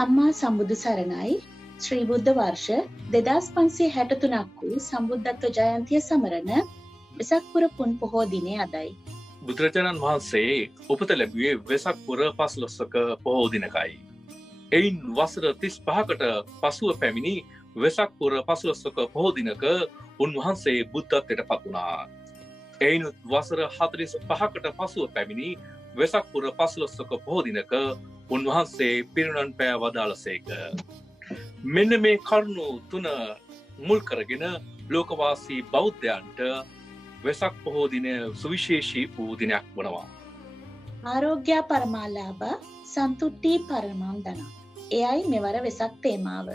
සම්මා සම්බුදු සරණයි. ශ්‍රී බුද්ධ වර්ෂ 2563ක් වූ සම්බුද්ධත්ව ජයන්තිය සමරන වෙසක් පුර පුන් පොහෝ දිනය අදයි. බුදුරජාණන් වහන්සේ උපත ලැබුවේ වෙසක් පුර 15ක පොහෝ දිනකයි. එයින් වසර 35කට පසුව පැමිණි වෙසක් පුර 15ක පොහෝ දිනක උන්වහන්සේ බුද්ධත්වයට පත් වුණා. එයින් වසර 45කට පසුව පැමිණි වෙසක් පුර 15ක පොහෝ දිනක උන්වහන්සේ පිරිනිවන් පෑ වදාළසේක. මෙන්න මේ කරුණු තුන මුල් කරගෙන ලෝකවාසී බෞද්ධයන්ට වෙසක් පොහෝ දිනය සුවිශේෂී වූ දිනයක් වනවා. ආරෝග්‍ය පරමාලාභ සන්තුට්ටි පරමන්දන. එයයි මෙවර වෙසක් තේමාව.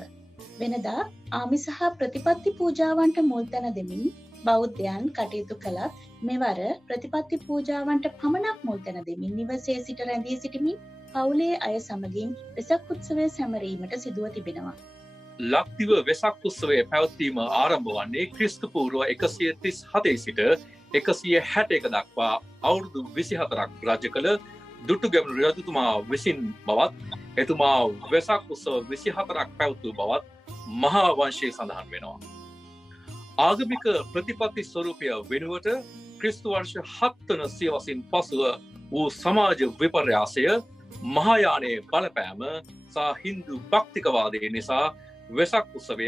වෙනදා ආමිස හා ප්‍රතිපත්ති පූජාවන්ට මුල් තැන දෙමින් බෞද්ධයන් කටයුතු කළත් මෙවර ප්‍රතිපත්ති පූජාවන්ට පමණක් මුල් තැන දෙමින් නිවසේ සිට රැඳී සිටිමින් පවුලේ අය සමගින් වෙසක් උත්සවය සැමරීමට සිදුව තිබෙනවා. ලක්දිව වෙසක් උත්සවය පැවැත්වීම ආරම්භ වන්නේ ක්‍රිස්තු පූර්ව 137 සිට 161 දක්වා අවුරුදු 24ක් රාජ්‍ය කළ දුටුගැමුණු රජතුමා විසින් බවත් එතුමා වෙසක් උත්සව 24ක් පැවැත්වූ බවත් මහා වංශයේ සඳහන් වෙනවා. ආගමික ප්‍රතිපත්ති ස්වරූපය වෙනුවට ක්‍රිස්තු වර්ෂ 7 වන සියවසින් පසුව වූ සමාජ විපර්යාසය, මහායානයේ බලපෑම සහ හින්දු භක්තිකවාදය නිසා වෙසක් උත්සවය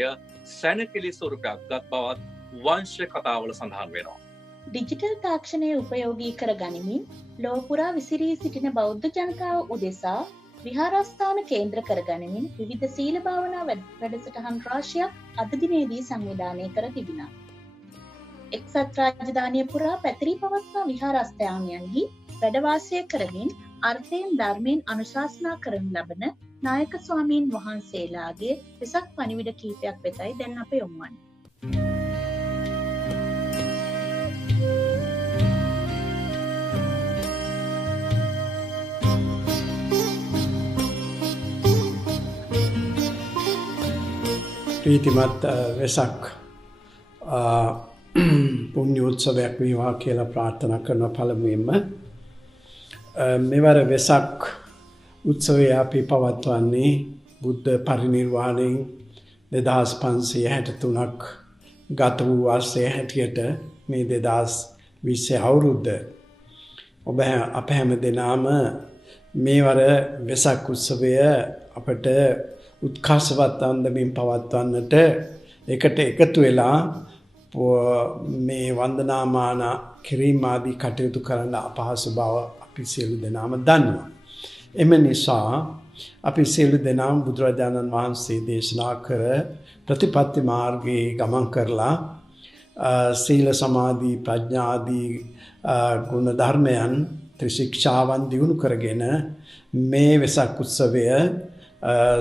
සැනකෙළි ස්වරූපයක් ගත් බවත් වංශ කතාවල සඳහන් වෙනවා. ඩිජිටල් තාක්ෂණය උපයෝගී කර ගනිමින් ලෝපුරා විසිරී සිටින බෞද්ධ ජනතාව උදෙසා විහාරස්ථාන කේන්ද්‍ර කර ගනිමින් විවිධ සීල භාවනා වැඩසටහන් රාශියක් අද දිනේදී සංවිධානය කර තිබිනා. එක්සත් රාජධානිය පුරා පැතිරී පවත්නා විහාරස්ථානයන්හි වැඩවාසය කරමින් අර්ථයෙන් ධර්මයෙන් අනුශාසනා කරන ලබන නායක ස්වාමීන් වහන්සේලාගේ වෙසක් පණිවිඩ කීපයක් වෙතයි දැන් අප යොමු වන්නේ. ප්‍රීතිමත් වෙසක් පුණ්‍ය උත්සවයක් වේවා කියලා ප්‍රාර්ථනා කරන පළමුවෙන්ම මෙවර වෙසක් උත්සවය අපි පවත්වන්නේ බුද්ධ පරිනිර්වාණයෙන් 2563ක් ගත වූ වර්ෂය හැටියට මේ 2020 අවුරුද්ද ඔබ අප හැම දෙනාම මේවර වෙසක් උත්සවය අපට උත්කර්ෂවත් අන්දමින් පවත්වන්නට එකට එකතු වෙලා මේ වන්දනාමාන කිරීම ආදී කටයුතු කරන්න අපහසු බව අපි සියලු දෙනාම දන්නවා. එම නිසා අපි සියලු දෙනාම බුදුරජාණන් වහන්සේ දේශනා කර ප්‍රතිපත්ති මාර්ගයේ ගමන් කරලා සීල සමාධි ප්‍රඥා ආදී ගුණ ධර්මයන් ත්‍රිශික්ෂාවන් දියුණු කරගෙන මේ වෙසක් උත්සවය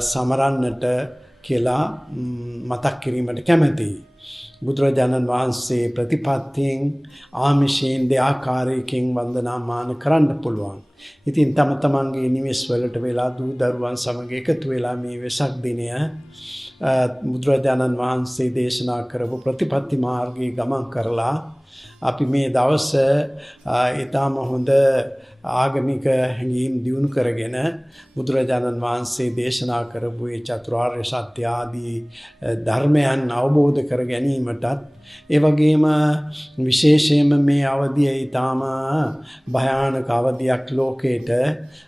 සමරන්නට කියලා මතක් කිරීමට කැමැතියි. බුදුරජාණන් වහන්සේ ප්‍රතිපත්තියෙන් ආමිෂයෙන් දෙආකාරයකින් වන්දනාමාන කරන්න පුළුවන්. ඉතින් තම තමන්ගේ නිවෙස් වලට වෙලා දූ දරුවන් සමග එකතු වෙලා මේ වෙසක් දිනය බුදුරජාණන් වහන්සේ දේශනා කරපු ප්‍රතිපත්ති මාර්ගයේ ගමන් කරලා අපි මේ දවස ඊටම හොඳ ආගමික හැඟීම් දියුණු කරගෙන බුදුරජාණන් වහන්සේ දේශනා කරපු ඒ චතුරාර්ය සත්‍ය ආදී ධර්මයන් අවබෝධ කර ගැනීමටත් ඒ වගේම විශේෂයෙන්ම මේ අවධිය ඊටම භයානක අවධියක් ලෝකේට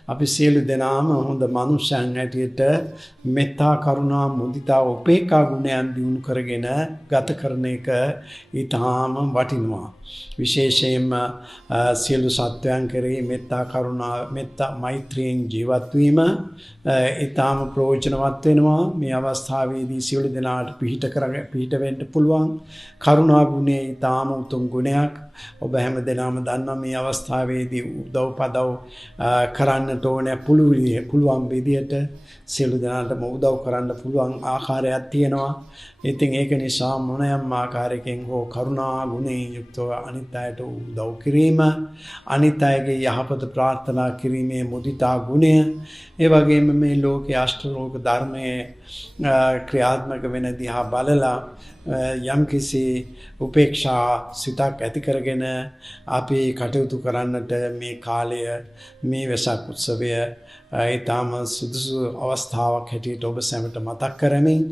අපි සියලු දෙනාම හොඳ මනුෂ්‍යයන් හැටියට මෙත්තා කරුණා මුදිතා උපේක්ඛා ගුණයන් දියුණු කරගෙන ගත කරන එක ඊටම වටිනවා. විශේෂයෙන්ම සියලු සත්වයන් කෙරෙහි මෙත්තා කරුණා මෙත්තා මෛත්‍රියෙන් ජීවත් වීම ඊටම ප්‍රයෝජනවත් වෙනවා. මේ අවස්ථාවේදී සියලු දෙනාට පිහිට වෙන්න පුළුවන් කරුණා ගුණය ඊටම උතුම් ගුණයක්. ඔබ හැම දෙනාම දන්නවා මේ අවස්ථාවේදී උදව් පදව් කරන්නට ඕනේ පුළුවන් විදියට සියලු දෙනාටම උදව් කරන්න පුළුවන් ආකාරයක් තියෙනවා. ඉතින් ඒක නිසා මොනෑම ආකාරයකින් හෝ කරුණා ගුණයෙන් යුක්තව අනිත් අයට උදව් කිරීම, අනිත් අයගේ යහපත ප්‍රාර්ථනා කිරීමේ මුදිතා ගුණය, ඒ වගේම මේ ලෝකයේ අෂ්ටලෝක ධර්මයේ ක්‍රියාත්මක වෙන දිහා බලලා යම්කිසි උපේක්ෂා සිතක් ඇති කරගෙන අපි කටයුතු කරන්නට මේ කාලය මේ වෙසක් උත්සවය ඊටම සුදුසු අවස්ථාවක් හැටියට ඔබ සැමට මතක් කරමින්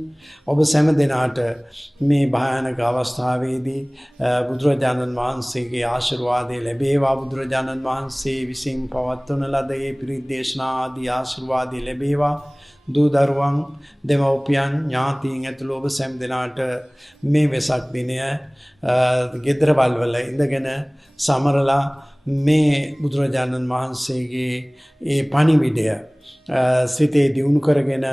ඔබ සැම දෙනාට මේ භයානක අවස්ථාවේදී බුදුරජාණන් වහන්සේගේ ආශිර්වාදය ලැබේවා. බුදුරජාණන් වහන්සේ විසින් පවත්වන ලද ඒ පිරිත් දේශනා ආදී ආශිර්වාදය ලැබේවා. දූ දරුවන් දෙමව්පියන් ඥාතීන් ඇතුළු ඔබ සැම දෙනාට මේ වෙසක් දිනය ගෙදරවල් වල ඉඳගෙන සමරලා මේ බුදුරජාණන් වහන්සේගේ ඒ පණිවිඩය සිතේ දියුණු කරගෙන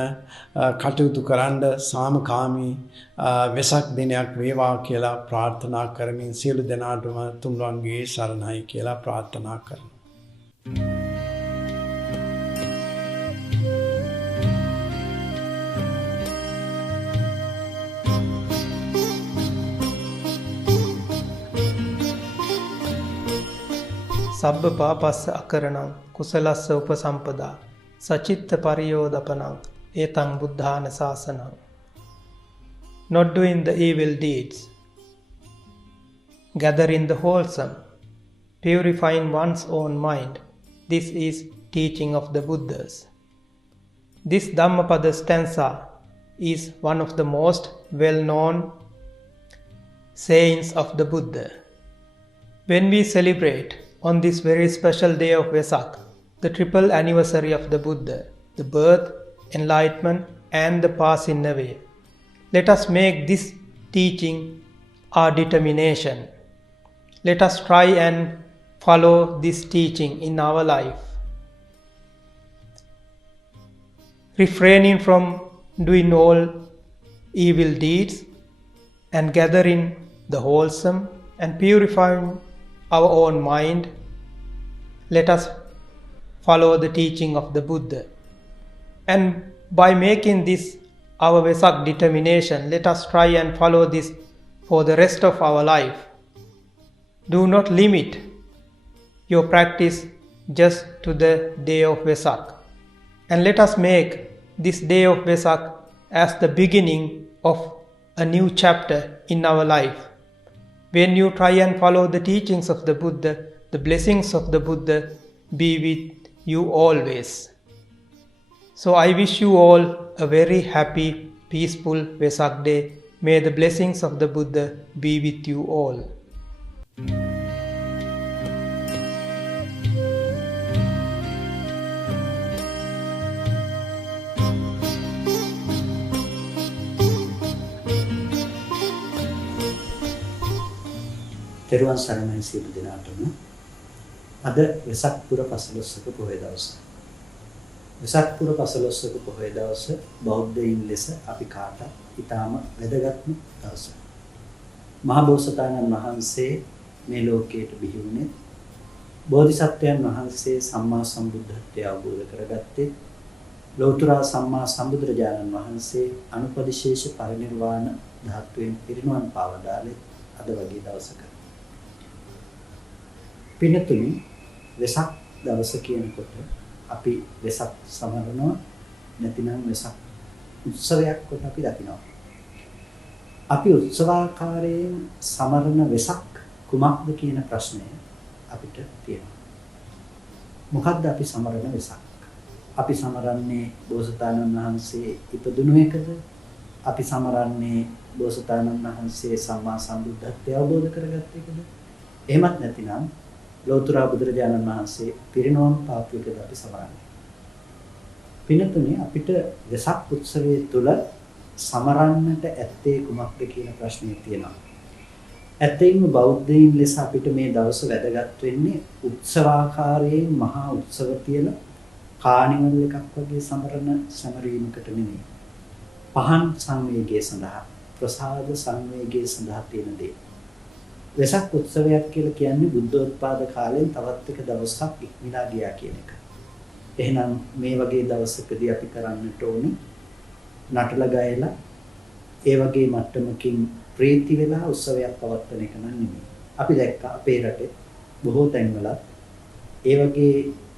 කටයුතු කරන්න සාමකාමී වෙසක් දිනයක් වේවා කියලා ප්‍රාර්ථනා කරමින් සියලු දෙනාටම තුන්වන්ගේ සරණයි කියලා ප්‍රාර්ථනා කරනවා. සබ්බ පාපස්ස අකරණං කුසලස්ස උපසම්පදා සචිත්ත පරියෝදපනං ඒතං බුද්ධාන ශාසනං. Not doing the evil deeds, gathering the wholesome, purifying one's own mind. This is teaching of the Buddhas. This Dhammapada stanza is one of the most well-known sayings of the Buddha. When we celebrate on this very special day of Vesak, the triple anniversary of the Buddha, the birth, enlightenment and the passing away, let us make this teaching our determination. Let us try and follow this teaching in our life. Refraining from doing all evil deeds and gathering the wholesome and purifying our own mind, let us follow the teaching of the Buddha. And by making this our Vesak determination, let us try and follow this for the rest of our life. Do not limit your practice just to the day of Vesak. And let us make this day of Vesak as the beginning of a new chapter in our life. When you try and follow the teachings of the Buddha, the blessings of the Buddha be with you always. So I wish you all a very happy, peaceful Vesak day. May the blessings of the Buddha be with you all. තෙරුවන් සරණයි සියලු දෙනාටම. අද වෙසක් පුර පසළොස්වක පොහොය දවස. වෙසක් පුර පසළොස්වක පොහොය දවස බෞද්ධයින් ලෙස අපි කාටත් ඊටාම වැදගත්ම දවසක්. මහා බෝසතාණන් වහන්සේ මේ ලෝකයට බිහි වුණේ බෝධිසත්වයන් වහන්සේ සම්මා සම්බුද්ධත්වය අවබෝධ කරගත්තේ ලෞතර සම්මා සම්බුදුරජාණන් වහන්සේ අනුපදිශේෂ පරිනිර්වාණ ධාතුවෙන් පිරිනුවන් පාවදාලේ අද වගේ දවසක. පිනතුනි වෙසක් දවස කියනකොට අපි වෙසක් සමරනවා නැතිනම් වෙසක් උත්සවයක් කොට අපි දකිනවා. අපි උත්සවාකාරයෙන් සමරන වෙසක් කුමක්ද කියන ප්‍රශ්නය අපිට තියෙනවා. මොකක්ද අපි සමරන වෙසක්? අපි සමරන්නේ බෝසතාණන් වහන්සේ ඉපදුණු එකද? අපි සමරන්නේ බෝසතාණන් වහන්සේ සම්මා සම්බුද්ධත්වය අවබෝධ කරගත්ත එකද? එහෙමත් නැතිනම් ලෞතර බුදුරජාණන් වහන්සේ පිරිනොම් පාපු එකද අපි සමරන්නේ? පිනතුනේ අපිට වෙසක් උත්සවයේ තුල සමරන්නට ඇත්තේ කුමක්ද කියන ප්‍රශ්නේ තියෙනවා. ඇත්තෙන්ම බෞද්ධයින් ලෙස අපිට මේ දවස වැදගත් වෙන්නේ උත්සවාකාරයෙන් මහා උත්සව තියෙන කානිවල් එකක් වගේ සමරීමකට නෙමෙයි. පහන් සංවේගය සඳහා ප්‍රසාද සංවේගය සඳහා තියෙන දේ. වෙසක් උත්සවයක් කියලා කියන්නේ බුද්ධෝත්පාද කාලයෙන් තවත් එක දවසක් ඉක්මලා ගියා කියන එක. එහෙනම් මේ වගේ දවසකදී අපි කරන්නට ඕනේ නටලා ගයලා ඒ වගේ මට්ටමකින් ප්‍රීති වෙලා උත්සවයක් පවත්වන එක නෙමෙයි. අපි දැක්කා අපේ රටේ බොහෝ තැන්වල ඒ වගේ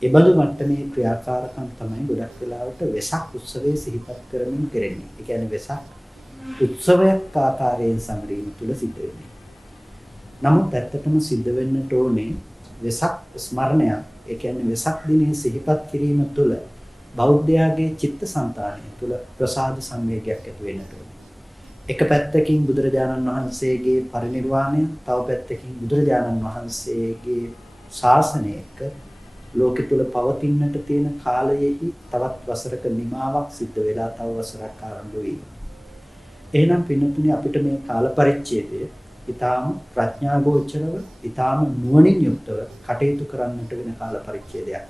එබඳු මට්ටමේ ක්‍රියාකාරකම් තමයි ගොඩක් වෙලාවට වෙසක් උත්සවයේ සිහිපත් කරමින් කරන්නේ. ඒ කියන්නේ වෙසක් උත්සවයක් ආකාරයෙන් සමරීම තුල සිද්ධ වෙන්නේ. නමුත් ඇත්තටම සිද්ධ වෙන්නට ඕනේ වෙසක් ස්මරණයක්. ඒ කියන්නේ වෙසක් දිනේ සිහිපත් කිරීම තුළ බෞද්ධයාගේ චිත්තසංතානය තුළ ප්‍රසාද සංවේගයක් ඇති වෙන්නට ඕනේ. එක පැත්තකින් බුදුරජාණන් වහන්සේගේ පරිනිර්වාණය, තව පැත්තකින් බුදුරජාණන් වහන්සේගේ ශාසනයක ලෝකෙ තුල පවතින්නට තියෙන කාලයෙහි තවත් වසරක නිමාවක් සිද්ධ වෙලා තව වසරක් ආරම්භ වෙයි. එහෙනම් පින්නතුනි අපිට මේ කාල පරිච්ඡේදය ඊටාම ප්‍රඥාගෝචරව ඊටාම නුවණින් යුක්තව කටයුතු කරන්නට වෙන කාල පරිච්ඡේදයක්.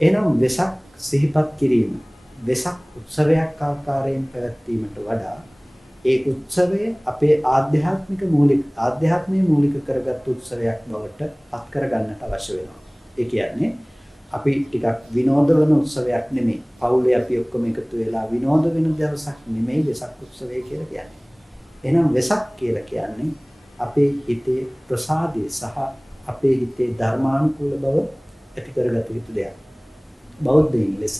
එහෙනම් වෙසක් සිහිපත් කිරීම වෙසක් උත්සවයක් ආකාරයෙන් පැවැත්වීමට වඩා ඒ උත්සවය අපේ ආධ්‍යාත්මයේ මූලික කරගත් උත්සවයක් බවට පත් කරගන්නට අවශ්‍ය වෙනවා. ඒ කියන්නේ අපි ටිකක් විනෝද වෙන උත්සවයක් නෙමෙයි. පවුලේ අපි ඔක්කොම එකතු වෙලා විනෝද වෙන දවසක් නෙමෙයි වෙසක් උත්සවය කියලා කියන්නේ. එහෙනම් වෙසක් කියලා කියන්නේ අපේ හිතේ ප්‍රසාදය සහ අපේ හිතේ ධර්මානුකූල බව ඇති කරගත යුතු දෙයක්. බෞද්ධයින් ලෙස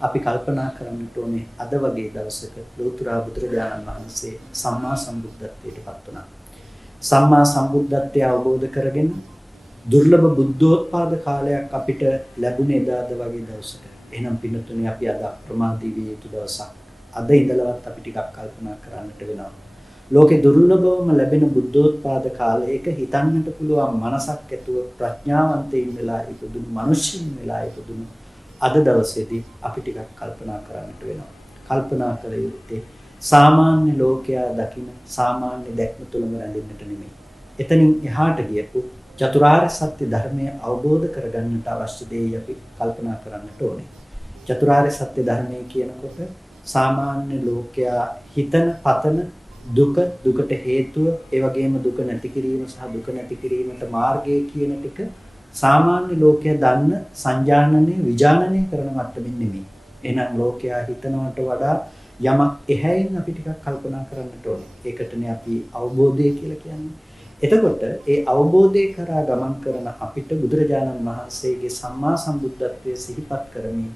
අපි කල්පනා කරන්නට ඕනේ අද වගේ දවසක ලෝතර බුදුරජාණන් වහන්සේ සම්මා සම්බුද්ධත්වයට පත් වුණා. සම්මා සම්බුද්ධත්වය අවබෝධ කරගෙන දුර්ලභ බුද්ධෝත්පාද කාලයක් අපිට ලැබුණේ එදාද වගේ දවසක. එහෙනම් පින්නතුනේ අපි අද ප්‍රමාදී විය යුතු දවසක්. අද ඉඳලවත් අපි ටිකක් කල්පනා කරන්නට වෙනවා. ලෝකේ දුර්ලභවම ලැබෙන බුද්ධෝත්පාද කාලයක හිතන්නට පුළුවන් මනසක් ඇතුව ප්‍රඥාවන්තයින් වෙලා ඉපදුණු මිනිස්සුන් වෙලා ඉපදුණු අද දවසේදී අපි ටිකක් කල්පනා කරන්නට වෙනවා. කල්පනා කළ යුත්තේ සාමාන්‍ය ලෝකයා දකින සාමාන්‍ය දැක්ම තුළම රැඳෙන්නට නෙමෙයි. එතනින් එහාට ගියපු චතුරාර්ය සත්‍ය ධර්මය අවබෝධ කරගන්නට අවශ්‍ය දේ අපි කල්පනා කරන්නට ඕනේ. චතුරාර්ය සත්‍ය ධර්මය කියනකොට සාමාන්‍ය ලෝකයා හිතන පතන දුකට හේතුව ඒ වගේම දුක නැති කිරීම සහ දුක නැති කිරීමට මාර්ගය කියන ටික සාමාන්‍ය ලෝකයා දන්න සංජානනය විජානනය කරන මට්ටමින් නෙමෙයි. එහෙනම් ලෝකයා හිතනවට වඩා යමක් එහැයින් අපි ටිකක් කල්පනා කරන්නට ඕනේ. ඒකටනේ අපි අවබෝධය කියලා කියන්නේ. එතකොට ඒ අවබෝධය කරා ගමන් කරන අපිට බුදුරජාණන් වහන්සේගේ සම්මා සම්බුද්ධත්වයේ සිහිපත් කරමින්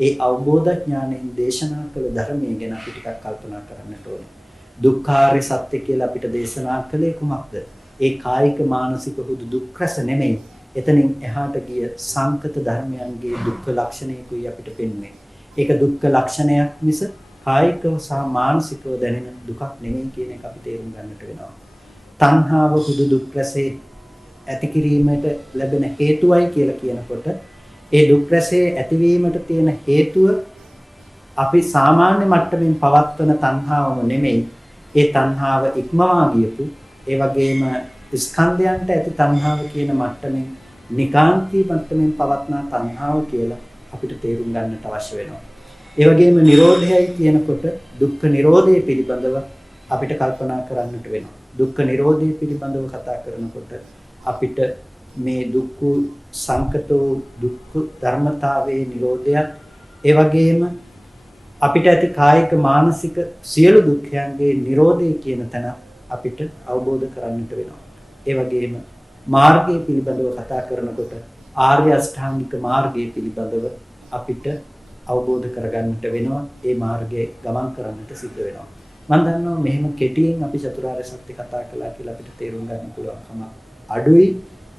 ඒ අවබෝධ ඥාණයෙන් දේශනා කළ ධර්මයේ ගැන අපි ටිකක් කල්පනා කරන්නට ඕනේ. දුක්ඛාරය සත්‍ය කියලා අපිට දේශනා කළේ කුමක්ද? ඒ කායික මානසික හුදු දුක් රස නෙමෙයි. එතනින් එහාට ගිය සංකත ධර්මයන්ගේ දුක්ඛ ලක්ෂණයකුයි අපිට පෙන්වන්නේ. ඒක දුක්ඛ ලක්ෂණයක් මිස කායිකව සහ මානසිකව දැනෙන දුකක් නෙමෙයි කියන එක අපි තේරුම් ගන්නට වෙනවා. තණ්හාව හුදු දුක් රසයේ ඇති කිරීමට ලැබෙන හේතුවයි කියලා කියනකොට ඒ දුක් රසයේ ඇතිවීමට තියෙන හේතුව අපි සාමාන්‍ය මට්ටමින් පවත්වන තණ්හාවම නෙමෙයි. ඒ තණ්හාව ඉක්මවා ගියපු ඒ වගේම ස්කන්ධයන්ට ඇති තණ්හාව කියන මට්ටමින් නිකාන්ති මට්ටමින් පවත්නා තණ්හාව කියලා අපිට තේරුම් ගන්නට අවශ්‍ය වෙනවා. ඒ වගේම නිරෝධයයි කියනකොට දුක්ඛ නිරෝධය පිළිබඳව අපිට කල්පනා කරන්නට වෙනවා. දුක්ඛ නිරෝධය පිළිබඳව කතා කරනකොට අපිට මේ දුක්ඛ සංකතෝ දුක්ඛ ධර්මතාවයේ නිරෝධයත් ඒ වගේම අපිට ඇති කායික මානසික සියලු දුක්ඛයන්ගේ නිරෝධය කියන තැන අපිට අවබෝධ කරගන්නට වෙනවා. ඒ වගේම මාර්ගය පිළිබඳව කතා කරනකොට ආර්ය අෂ්ටාංගික මාර්ගය පිළිබඳව අපිට අවබෝධ කරගන්නට වෙනවා. ඒ මාර්ගයේ ගමන් කරන්නට සිද්ධ වෙනවා. මම දන්නවා මෙහෙම කෙටියෙන් අපි චතුරාර්ය සත්‍ය කතා කළා කියලා අපිට තේරුම් ගන්න පුළුවන්කම අඩුයි.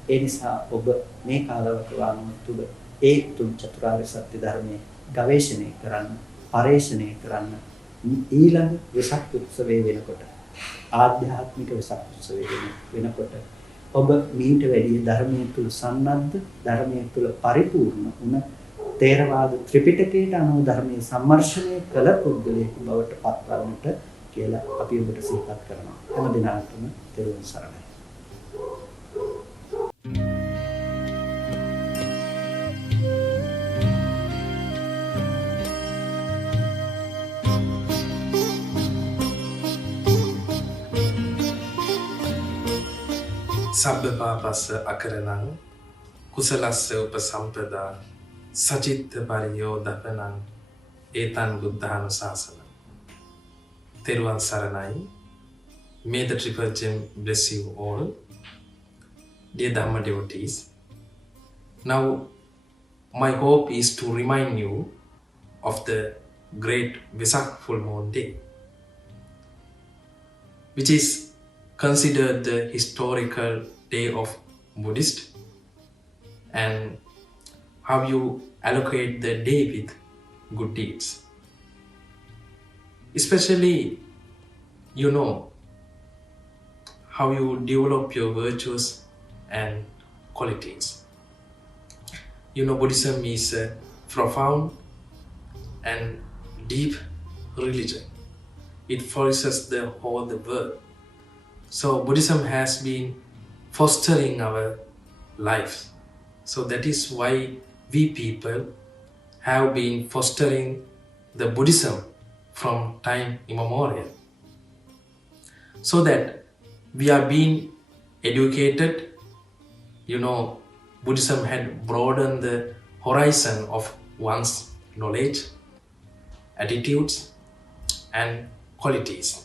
ඒ නිසා ඔබ මේ කාලවකවානුව තුළ ඒ තුන් චතුරාර්ය සත්‍ය ධර්මයේ ගවේෂණය කරන්න, පරේක්ෂණය කරන්න ඊළඟ වෙසක් උත්සවයේ වෙනකොට ආධ්‍යාත්මික වෙසක් උත්සවයේ වෙනකොට ඔබ මීට වැඩි ධර්මයේ තුල සම්නද්ද ධර්මයේ තුල පරිපූර්ණ වුණ තේරවාද ත්‍රිපිටකයට අනුව ධර්මයේ සම්මර්ෂණය කළ පුද්ගලයෙකු බවට පත්වන්නට කියලා අපි ඔබට සිහිපත් කරනවා. හැම දිනකටම තෙරුවන් සරණයි. සබ්බ පාපස්ස අකරණං කුසලස්ස උපසම්පදා සචිත්ත පරියෝදපනං ඒතං බුද්ධානුශාසනං. තෙරුවන් සරණයි. May the Triple Gem bless you all. Dear Dhamma devotees, now my hope is to remind you of the great Vesak full moon day. which is considered the historical day of Buddhist, and how you allocate the day with good deeds. Especially, you know, how you develop your virtues and qualities. You know, Buddhism is a profound and deep religion. It flourishes the whole the world. So Buddhism has been fostering our lives. So that is why we people have been fostering the Buddhism from time immemorial. So that we are being educated, you know, Buddhism had broadened the horizon of one's knowledge, attitudes, and qualities.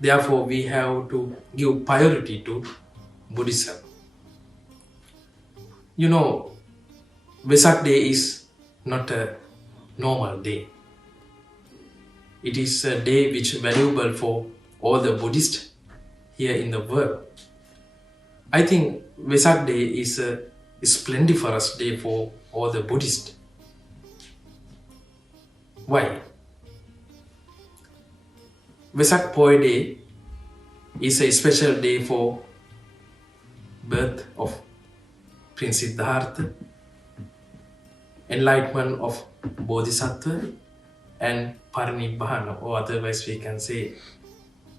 Therefore, we have to give priority to Buddhism. You know, Vesak Day is not a normal day. It is a day which is valuable for all the Buddhists here in the world. I think Vesak Day is a splendiferous day for all the Buddhists. Why? Vesak Poy Day is a special day for birth of Prince Siddhartha, enlightenment of Bodhisattva, and Parinibbana, or otherwise we can say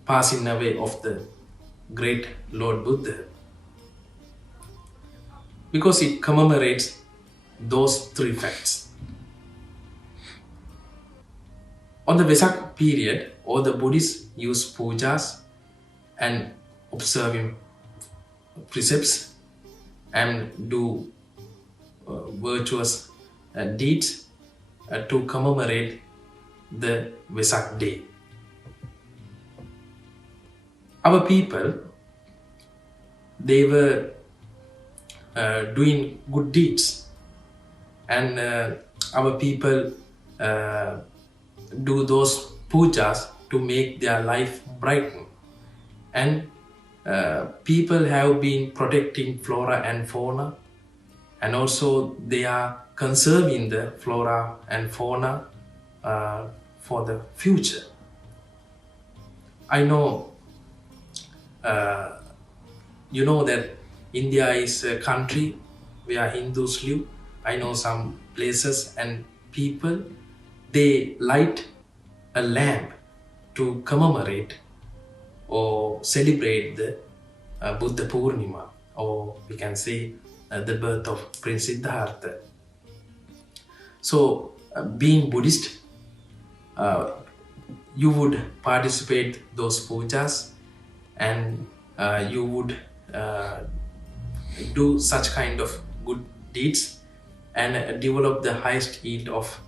passing away of the great Lord Buddha. Because it commemorates those three facts. On the Vesak period, all the Buddhists use pujas and observing precepts and do virtuous deeds to commemorate the Vesak Day. Our people, they were doing good deeds, and our people do those pujas to make their life brighten, and people have been protecting flora and fauna, and also they are conserving the flora and fauna for the future. I know you know that India is a country where Hindus live. I know some places and people, they light a lamp to commemorate or celebrate the Buddha Purnima, or we can say the birth of Prince Siddhartha. So being Buddhist, you would participate those pujas, and you would do such kind of good deeds and develop the highest yield of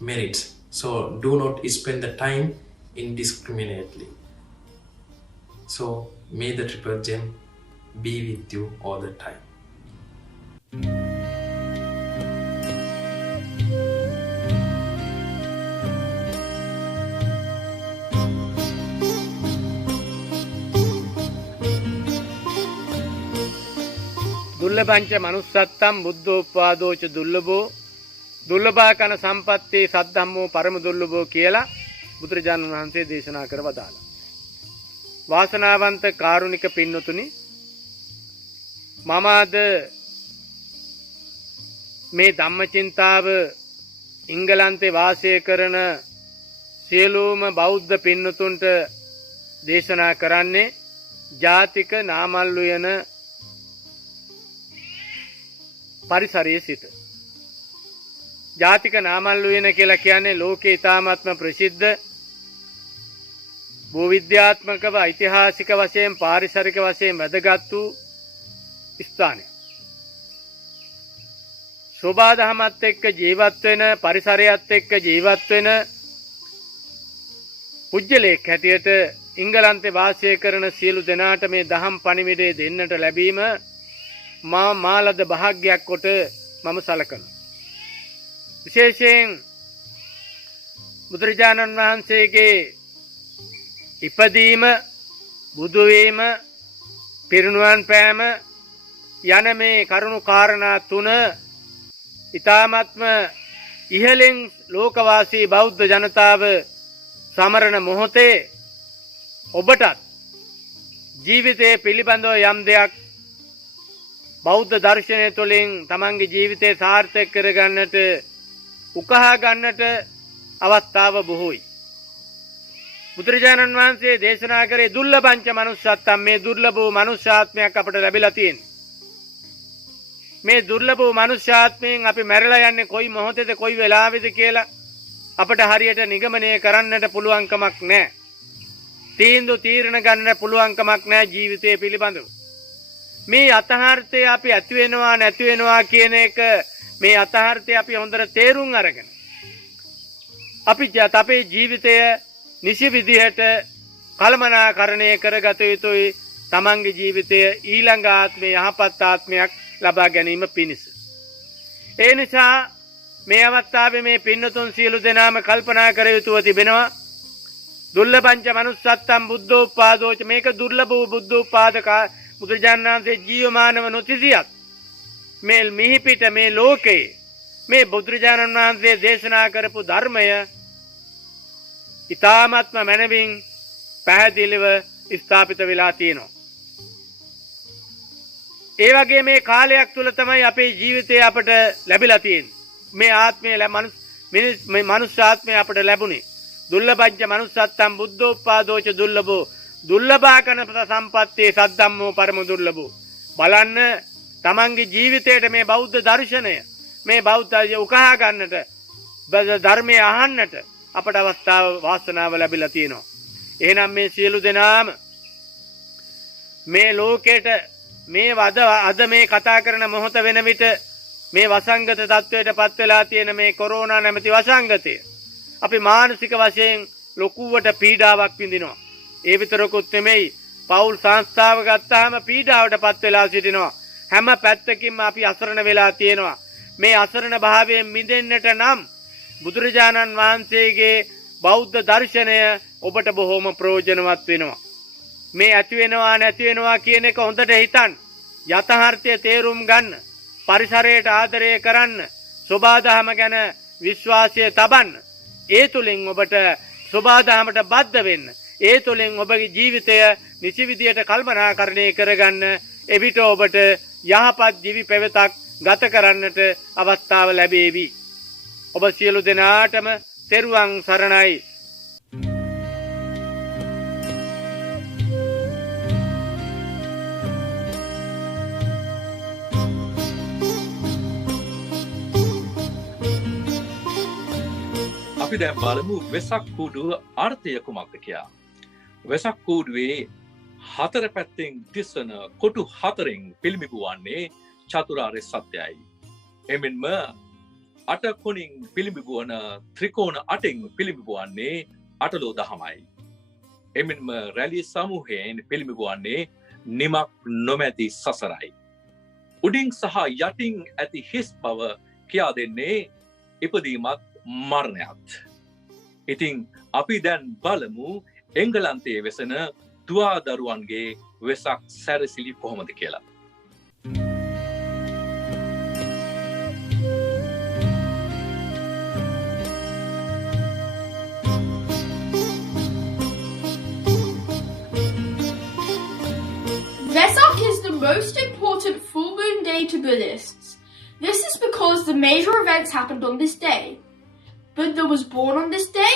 merits. So do not spend the time indiscriminately. So may the Triple Gem be with you all the time. දුර්ලභංච මනුස්සත්තම් බුද්ධෝප්පාදෝච දුර්ලභෝ දුර්ලභා කන සම්පත්තේ සද්ධම්මෝ පරම දුර්ලභෝ කියලා බුදුරජාණන් වහන්සේ දේශනා කර වදාළා. වාසනාවන්ත කාරුණික පින්නතුනි, මම අද මේ ධම්මචින්තාව ඉංගලන්තේ වාසය කරන සියලුම බෞද්ධ පින්නතුන්ට දේශනා කරන්නේ ජාතික නාමල් උයන පරිසරයේ සිට. ජාතික නාමල් උයන කියලා කියන්නේ ලෝකේ ඉතාමත්ම ප්‍රසිද්ධ භූවිද්‍යාත්මකව ඓතිහාසික වශයෙන් පාරිසරික වශයෙන් වැදගත් වූ ස්ථානයක්. සෝබා දහමත් එක්ක ජීවත් වෙන, පරිසරයත් එක්ක ජීවත් වෙන පුජ්‍යලයක් හැටියට ඉංගලන්තේ වාසය කරන සියලු දෙනාට මේ දහම් පණිවිඩය දෙන්නට ලැබීම මාලද භාග්‍යයක් කොට මම සලකනවා. විශේෂයෙන් බුදුරජාණන් වහන්සේගේ ඉපදීම බුදු වීම, පිරිනුවන් පෑම යන මේ කරුණු කාරණා තුන ඊ타ත්ම ඉහළින් ලෝකවාසී බෞද්ධ ජනතාව සමරන මොහොතේ ඔබටත් ජීවිතයේ පිළිබඳව යම් දෙයක් බෞද්ධ දර්ශනය තුළින් තමන්ගේ ජීවිතය සාර්ථක කරගන්නට උකහා ගන්නට අවස්ථාව බොහෝයි. බුදුරජාණන් වහන්සේ දේශනා කරේ දුර්ලභංච මනුස්සත්තම්, මේ දුර්ලභ වූ මනුෂ්‍යාත්මයක් අපට ලැබිලා තියෙනවා. මේ දුර්ලභ වූ මනුෂ්‍යාත්මයෙන් අපි මැරලා යන්නේ කොයි මොහොතේද කොයි වෙලාවෙද කියලා අපට හරියට නිගමනය කරන්නට පුළුවන්කමක් නැහැ. තීරණ ගන්න පුළුවන්කමක් නැහැ ජීවිතය පිළිබඳව. මේ යථාර්ථය අපි ඇති වෙනවා නැති වෙනවා කියන එක, මේ යථාර්ථය අපි හොඳට තේරුම් අරගෙන අපි අපේ ජීවිතය නිසි විදිහට කළමනාකරණය කරගත යුතුයි. තමන්ගේ ජීවිතය ඊළඟ ආත්මයේ යහපත් ආත්මයක් ලබා ගැනීම පිණිස. ඒ නිසා මේ අවස්ථාවේ මේ පින්නතුන් සියලු දෙනාම කල්පනා කර යුතුව තිබෙනවා. දුර්ලභංච මනුස්සත්තම් බුද්ධෝත්පාදෝච, මේක දුර්ලභ වූ බුද්ධෝත්පාදක බුදුරජාණන් වහන්සේ ජීවමානව නොතිසියත් මේ මිහිපිට මේ ලෝකේ මේ බුදුරජාණන් වහන්සේ දේශනා කරපු ධර්මය ඊ타ත්ම මනවින් පැහැදිලිව ස්ථාපිත වෙලා තියෙනවා. ඒ වගේ මේ කාලයක් තුල තමයි අපේ ජීවිතය අපට ලැබිලා තියෙන්නේ. මේ ආත්මය මේ මනුෂ්‍ය ආත්මය අපට ලැබුණේ. දුර්ලභංච මනුස්සත්තම් බුද්ධෝත්පාදෝච දුර්ලභෝ, දුර්ලභාකන සම්පත්තේ සද්ධම්මෝ පරම දුර්ලභෝ. බලන්න තමන්ගේ ජීවිතයට මේ බෞද්ධ දර්ශනය, මේ බෞද්ධය උකහා ගන්නට, ධර්මය අහන්නට අපට අවස්ථාව වාසනාව ලැබිලා තියෙනවා. එහෙනම් මේ සියලු දෙනාම මේ ලෝකෙට මේ අද මේ කතා කරන මොහොත වෙන විට මේ වසංගත තත්වයට පත් වෙලා තියෙන මේ කොරෝනා නැමැති වසංගතය අපි මානසික වශයෙන් ලොකුවට පීඩාවක් විඳිනවා. ඒ විතරකුත් නෙමෙයි, පෞල් සංස්ථාව ගත්තාම පීඩාවට පත් වෙලා සිටිනවා. හැම පැත්තකින්ම අපි අසරණ වෙලා තියෙනවා. මේ අසරණ භාවයෙන් මිදෙන්නට නම් බුදුරජාණන් වහන්සේගේ බෞද්ධ දර්ශනය ඔබට බොහොම ප්‍රයෝජනවත් වෙනවා. මේ ඇති වෙනවා නැති වෙනවා කියන එක හොඳට හිතන්න. යථාර්ථය තේරුම් ගන්න. පරිසරයට ආදරය කරන්න. සෝබාදහම ගැන විශ්වාසය තබන්න. ඒ තුලින් ඔබට සෝබාදහමට බද්ධ වෙන්න. ඒ තුලින් ඔබගේ ජීවිතය නිසි විදියට කල්පනාකරණය කරගන්න. එවිට ඔබට යහපත් ජීවි පෙවතක් ගත කරන්නට අවස්ථාව ලැබේවි. ඔබ සියලු දෙනාටම තෙරුවන් සරණයි. අපි දැන් බලමු වෙසක් කූඩුව අර්ථය කුමක්ද කියලා. වෙසක් කූඩුවේ හතර පැත්තෙන් දිස්වන කොටු හතරෙන් පිළිඹු වන්නේ චතුරාර්ය සත්‍යයි. එමෙන්ම අට කොණින් පිළිඹු වන ත්‍රිකෝණ අටෙන් පිළිඹු වන්නේ අටලෝ දහමයි. එමෙන්ම රැලි සමූහයෙන් පිළිඹු වන්නේ නිමක් නොමැති සසරයි. උඩින් සහ යටින් ඇති හිස් බව කියා දෙන්නේ ඉපදීමත් මරණයත්. ඉතින් අපි දැන් බලමු එංගලන්තයේ වෙසෙන දුවා දරුවන්ගේ වෙසක් සැරසිලි කොහොමද කියලා. Vesak is the most important full moon day to Buddhists. This is because the major events happened on this day. Buddha was born on this day,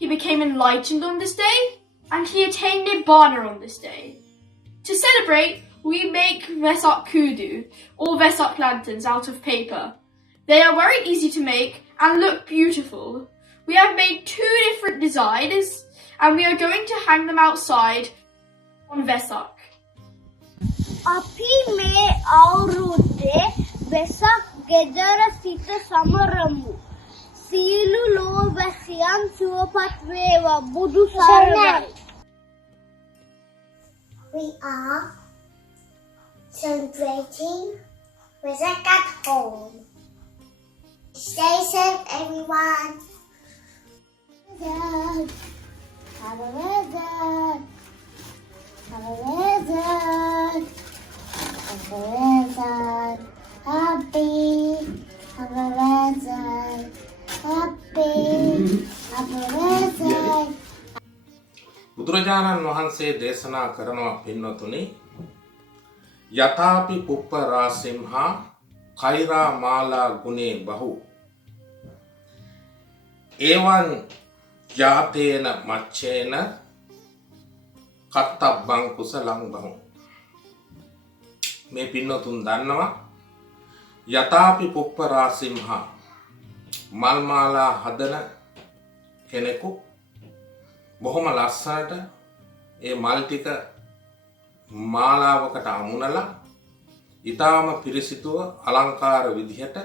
he became enlightened on this day, and he attained Nibbana on this day. To celebrate, we make Vesak kudu, or Vesak lanterns, out of paper. They are very easy to make and look beautiful. We have made 2 different designs, and we are going to hang them outside on Vesak. අපි මේ අවුරුද්දේ වෙසක් ගෙදර සිට සමරමු. සීලු ලෝවැසියන් සුවපත් වේවා. බුදු සරණයි. We are celebrating Vesak at home. Stay safe, everyone. Have a Vesak. බුදුරජාණන් වහන්සේ දේශනා කරනවා පින්වතුනි යථාපි පුප්ප රාසිම්හා කෛරා මාලා ගුණේ බහු එවං ජාතේන මච්චේන කත්තබ්බං කුසලං බහු. මේ පින්වතුන් දන්නවා යථාපි පුප්ප රාසිම්හා මල් මාලා හදන කෙනෙකු බොහොම ලස්සනට ඒ මල් ටික මාලාවකට අමුණලා ඊටාම පිරිසිදුව අලංකාර විදිහට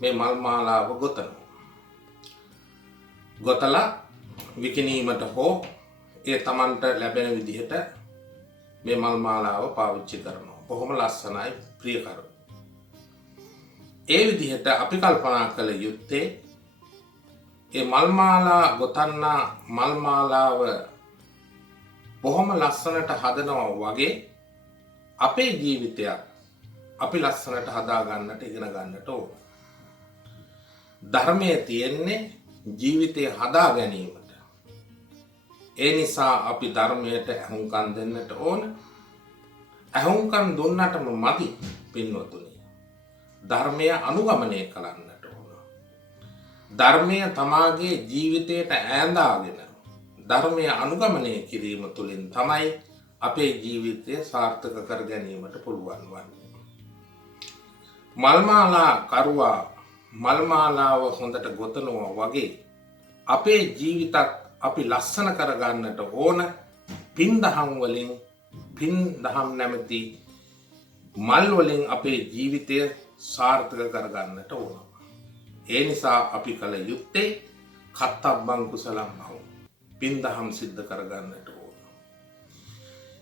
මේ මල් මාලාව ගොතනවා. ගොතලා විකිණීමට හෝ ඒ Tamanට ලැබෙන විදිහට මේ මල් මාලාව පාවිච්චි කරනවා. බොහොම ලස්සනයි ප්‍රියකර. ඒ විදිහට අපි කල්පනා කළ යුත්තේ ඒ මල් මාලා ගොතන්නා මල් මාලාව බොහොම ලස්සනට හදනවා වගේ අපේ ජීවිතයක් අපි ලස්සනට හදා ගන්නට ඉගෙන ගන්නට ඕන. ධර්මයේ තියෙන්නේ ජීවිතය හදා ගැනීමට. ඒ නිසා අපි ධර්මයට ඇහුම්කන් දෙන්නට ඕන. ඇහුම්කන් දුන්නටම මදි පින්වතුනි. ධර්මය අනුගමනය කරන්නට ඕන. ධර්මය තමාගේ ජීවිතයට ඈඳාගෙන ධර්මය අනුගමනය කිරීම තුළින් තමයි අපේ ජීවිතය සාර්ථක කර ගැනීමට පුළුවන් වන්නේ. මල්මාලා කරුවා මල්මාලාව හොඳට ගොතනවා වගේ අපේ ජීවිතත් අපි ලස්සන කරගන්නට ඕන පින් දහම් වලින් පින් දහම් නැමැති මල් වලින් අපේ ජීවිතය සාර්ථක කරගන්නට ඕන. ඒ නිසා අපි කල යුත්තේ කත්තබ්බං කුසලං බහු පින් දහම් සිද්ධ කරගන්නට ඕන.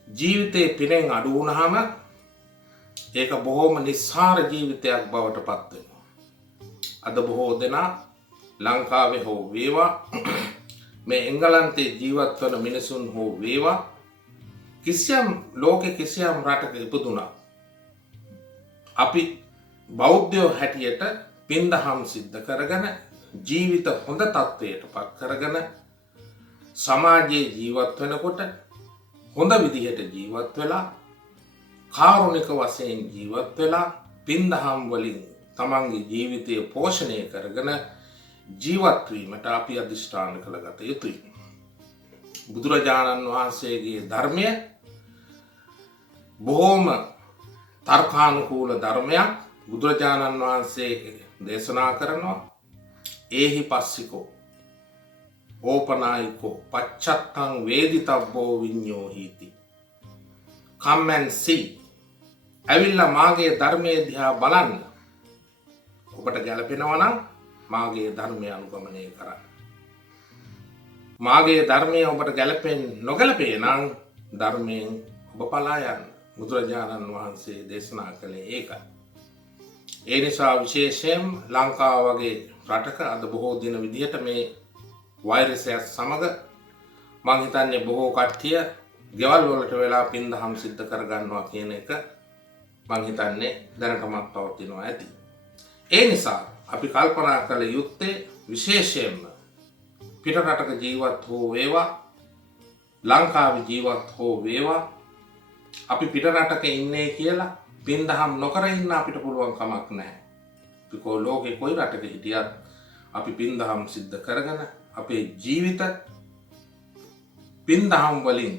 ජීවිතේ පිනෙන් අඩු වුණාම ඒක බොහොම නිස්සාර ජීවිතයක් බවට පත් වෙනවා. අද බොහෝ දෙනා ලංකාවේ හෝ වේවා මේ එංගලන්තේ ජීවත් වන මිනිසුන් හෝ වේවා කිසියම් ලෝකෙ කිසියම් රටක ඉපදුණා අපි බෞද්ධයෝ හැටියට පින් දහම් සිද්ධ කරගෙන ජීවිත හොඳ තත්ත්වයට පත් කරගෙන සමාජයේ ජීවත් වෙනකොට හොඳ විදිහට ජීවත් වෙලා කාරුණික වශයෙන් ජීවත් වෙලා පින් දහම් වලින් තමන්ගේ ජීවිතය පෝෂණය කරගෙන ජීවත් වීමට අපි අධිෂ්ඨාන කළගත යුතුයි. බුදුරජාණන් වහන්සේගේ ධර්මය බොහොම තර්කානුකූල ධර්මයක්. බුදුරජාණන් වහන්සේ දේශනා කරනවා ඒහි පස්සිකෝ ඕපනායිකෝ පච්චත්තං වේදිතබ්බෝ විඤ්ඤෝ හීති. come and see. ඇවිල්ලා මාගේ ධර්මයේ දිහා බලන්න. ඔබට ගැලපෙනවා නම් මාගේ ධර්මය අනුගමනය කරන්න. මාගේ ධර්මය ඔබට නොගැලපේ නම් ධර්මයෙන් ඔබ පලා යන්න. බුදුරජාණන් වහන්සේ දේශනා කළේ ඒකයි. ඒ නිසා විශේෂයෙන් ලංකාව වගේ රටක අද බොහෝ දින විදිහට මේ වෛරසයත් සමග මං හිතන්නේ බොහෝ කට්ටිය ගෙවල් වලට වෙලා පින් දහම් සිද්ධ කරගන්නවා කියන එක මං හිතන්නේ දැනටමත් පවතිනවා ඇති. ඒ නිසා අපි කල්පනා කළ යුත්තේ විශේෂයෙන්ම පිට රටක ජීවත් හෝ වේවා ලංකාවේ ජීවත් හෝ වේවා අපි පිට රටක ඉන්නේ කියලා පින් දහම් නොකර ඉන්න අපිට පුළුවන් කමක් නැහැ. පිකෝ ලෝකේ කොයි රටක හිටියත් අපි පින් දහම් සිද්ධ කරගෙන අපේ ජීවිත පින් දහම් වලින්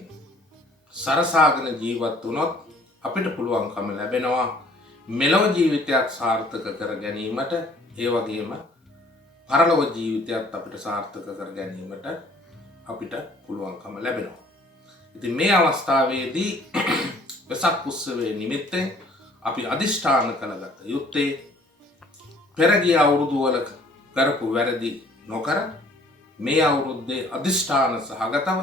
සරසාගෙන ජීවත් වුණොත් අපිට පුළුවන්කම ලැබෙනවා මෙලොව ජීවිතයක් සාර්ථක කර ගැනීමට. ඒ වගේම පරලොව ජීවිතයත් අපිට සාර්ථක කර ගැනීමට අපිට පුළුවන්කම ලැබෙනවා. ඉතින් මේ අවස්ථාවේදී වෙසක් උත්සවයේ නිමිත්තෙන් අපි අධිෂ්ඨාන කළගත යුත්තේ පෙර ගිය අවුරුදු වල කරපු වැරදි නොකර මේ අවුරුද්දේ අධිෂ්ඨාන සහගතව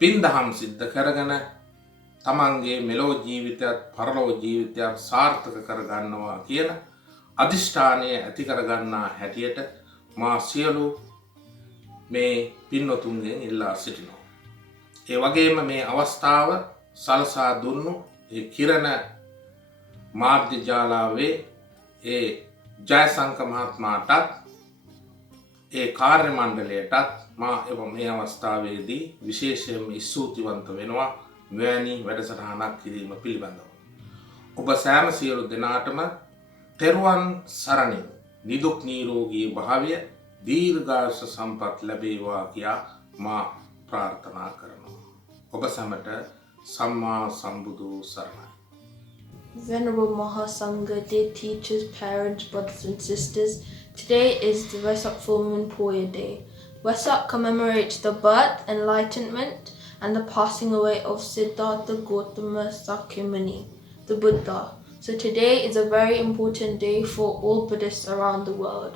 පින් දහම් සිද්ධ කරගෙන තමන්ගේ මෙලොව ජීවිතයත් පරලොව ජීවිතයත් සාර්ථක කරගන්නවා කියන අධිෂ්ඨානය ඇති කරගන්නා හැටියට මා සියලු මේ පින්වතුන්ගෙන් ඉල්ලා සිටිනවා. ඒ වගේම මේ අවස්ථාව සලසා දුන්නු ඒ කිරණ මාධ්‍ය ජාලාවේ ඒ ජයසංක මහත්මයාටත් ඒ කාර්ය මණ්ඩලයටත් මා මේ අවස්ථාවේදී විශේෂයෙන්ම ස්තුතිවන්ත වෙනවා මෙවැනි වැඩසටහනක් කිරීම පිළිබඳව. ඔබ සෑම සියලු දෙනාටම තෙරුවන් සරණින් නිදුක් නිරෝගී භාවය දීර්ඝායුෂ සම්පත් ලැබේවා කියා මා ප්‍රාර්ථනා කරනවා. ඔබ සැමට සම්මා සම්බුදු සරණයි. Venerable Mahasangha, dear teachers, parents, brothers and sisters, today is the Vesak Full Moon Poya Day. Vesak commemorates the birth, enlightenment and the passing away of Siddhartha Gautama Sakyamuni, the Buddha. So today is a very important day for all Buddhists around the world.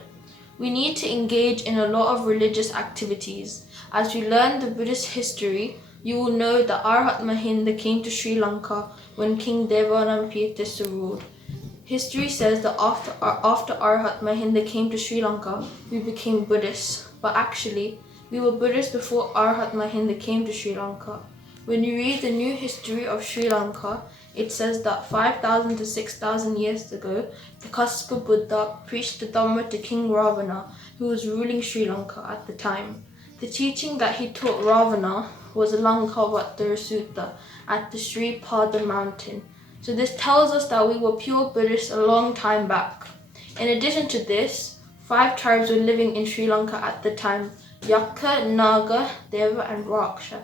We need to engage in a lot of religious activities. As we learn the Buddhist history, you will know that Arhat Mahinda came to Sri Lanka when King Devanampiya ruled. History says that after Arhat Mahinda came to Sri Lanka, we became Buddhists. But actually, we were Buddhists before Arhat Mahinda came to Sri Lanka. When you read the new history of Sri Lanka, it says that 5,000 to 6,000 years ago, the Kassapa Buddha preached the Dhamma to King Ravana, who was ruling Sri Lanka at the time. The teaching that he taught Ravana was a Lankavatara Sutta at the Sri Pada mountain. So this tells us that we were pure Buddhists a long time back. In addition to this, 5 tribes were living in Sri Lanka at the time: Yakka, Naga, Deva and Raksha.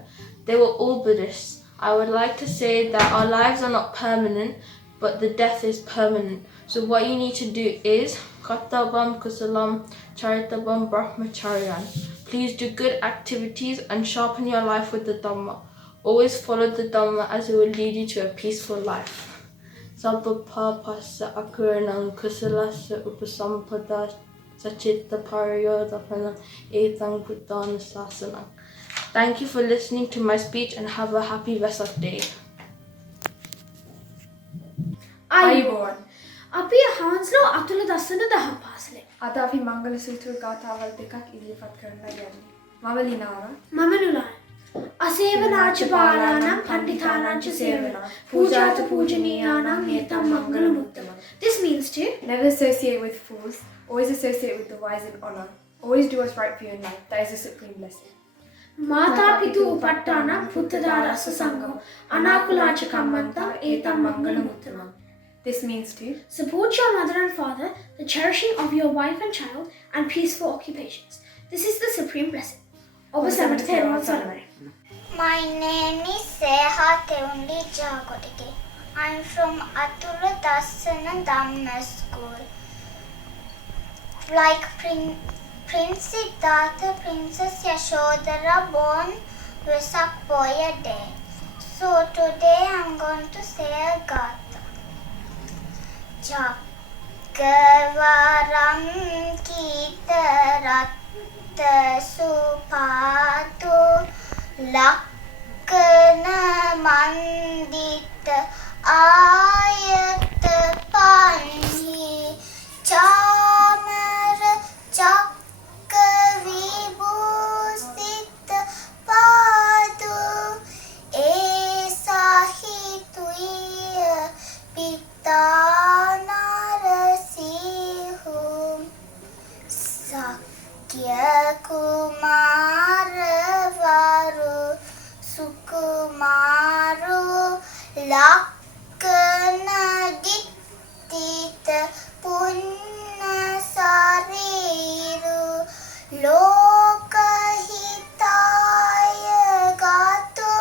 They were all Buddhists. I would like to say that our lives are not permanent, but the death is permanent. So what you need to do is Kattabam Kusalam Charitabam Brahmacharyan. Please do good activities and sharpen your life with the Dhamma. Always follow the Dhamma as it will lead you to a peaceful life. Sabbapapasa akuranam kusalasa upasampada sachitta parayodapana etang buddhana sasanam. Thank you for listening to my speech and have a happy Vesak Day. අයිබෝන් අපි හාන්ස්ලෝ අතුල දස්සන දහම් පාසලේ අද අපි මංගල සූත්‍ර ගාථාවල් දෙකක් ඉදිරිපත් කරන්න යන්නේ. මම ලිනාව. මම නුලාන්. අසේවනාච බාලානම් පණ්ඩිතානාංච සේවනා පූජාත පූජනීයානම් හේතම් මංගල මුත්තම. This means to never associate with fools, always associate with the wise in honor. Always do what's right for you in life. That is a supreme blessing. මාතා පිතු උපට්ඨානම් පුත්තදාරස්ස සංඝෝ අනාකුලාච කම්මන්තං ඒතම් මංගල මුත්තම. This means to support your mother and father, the cherishing of your wife and child, and peaceful occupations. This is the supreme blessing. My name is Seha Teundi Jagotike. I'm from Atula Dassana Dhamma School. Like Prince Siddhartha, Princess Yashodhara born Vesak Poya Day. So today I'm going to say a gatha. Chakavaram Kitaratta Supatu Lakkana Mandita Ayata Panhi Chamara Chakavibhusita Padu Esahituya Pitanarasihum Sakya Kumaravaru Sukumaru Lakkana Dittita Punnasariru Lokahitaya Gatu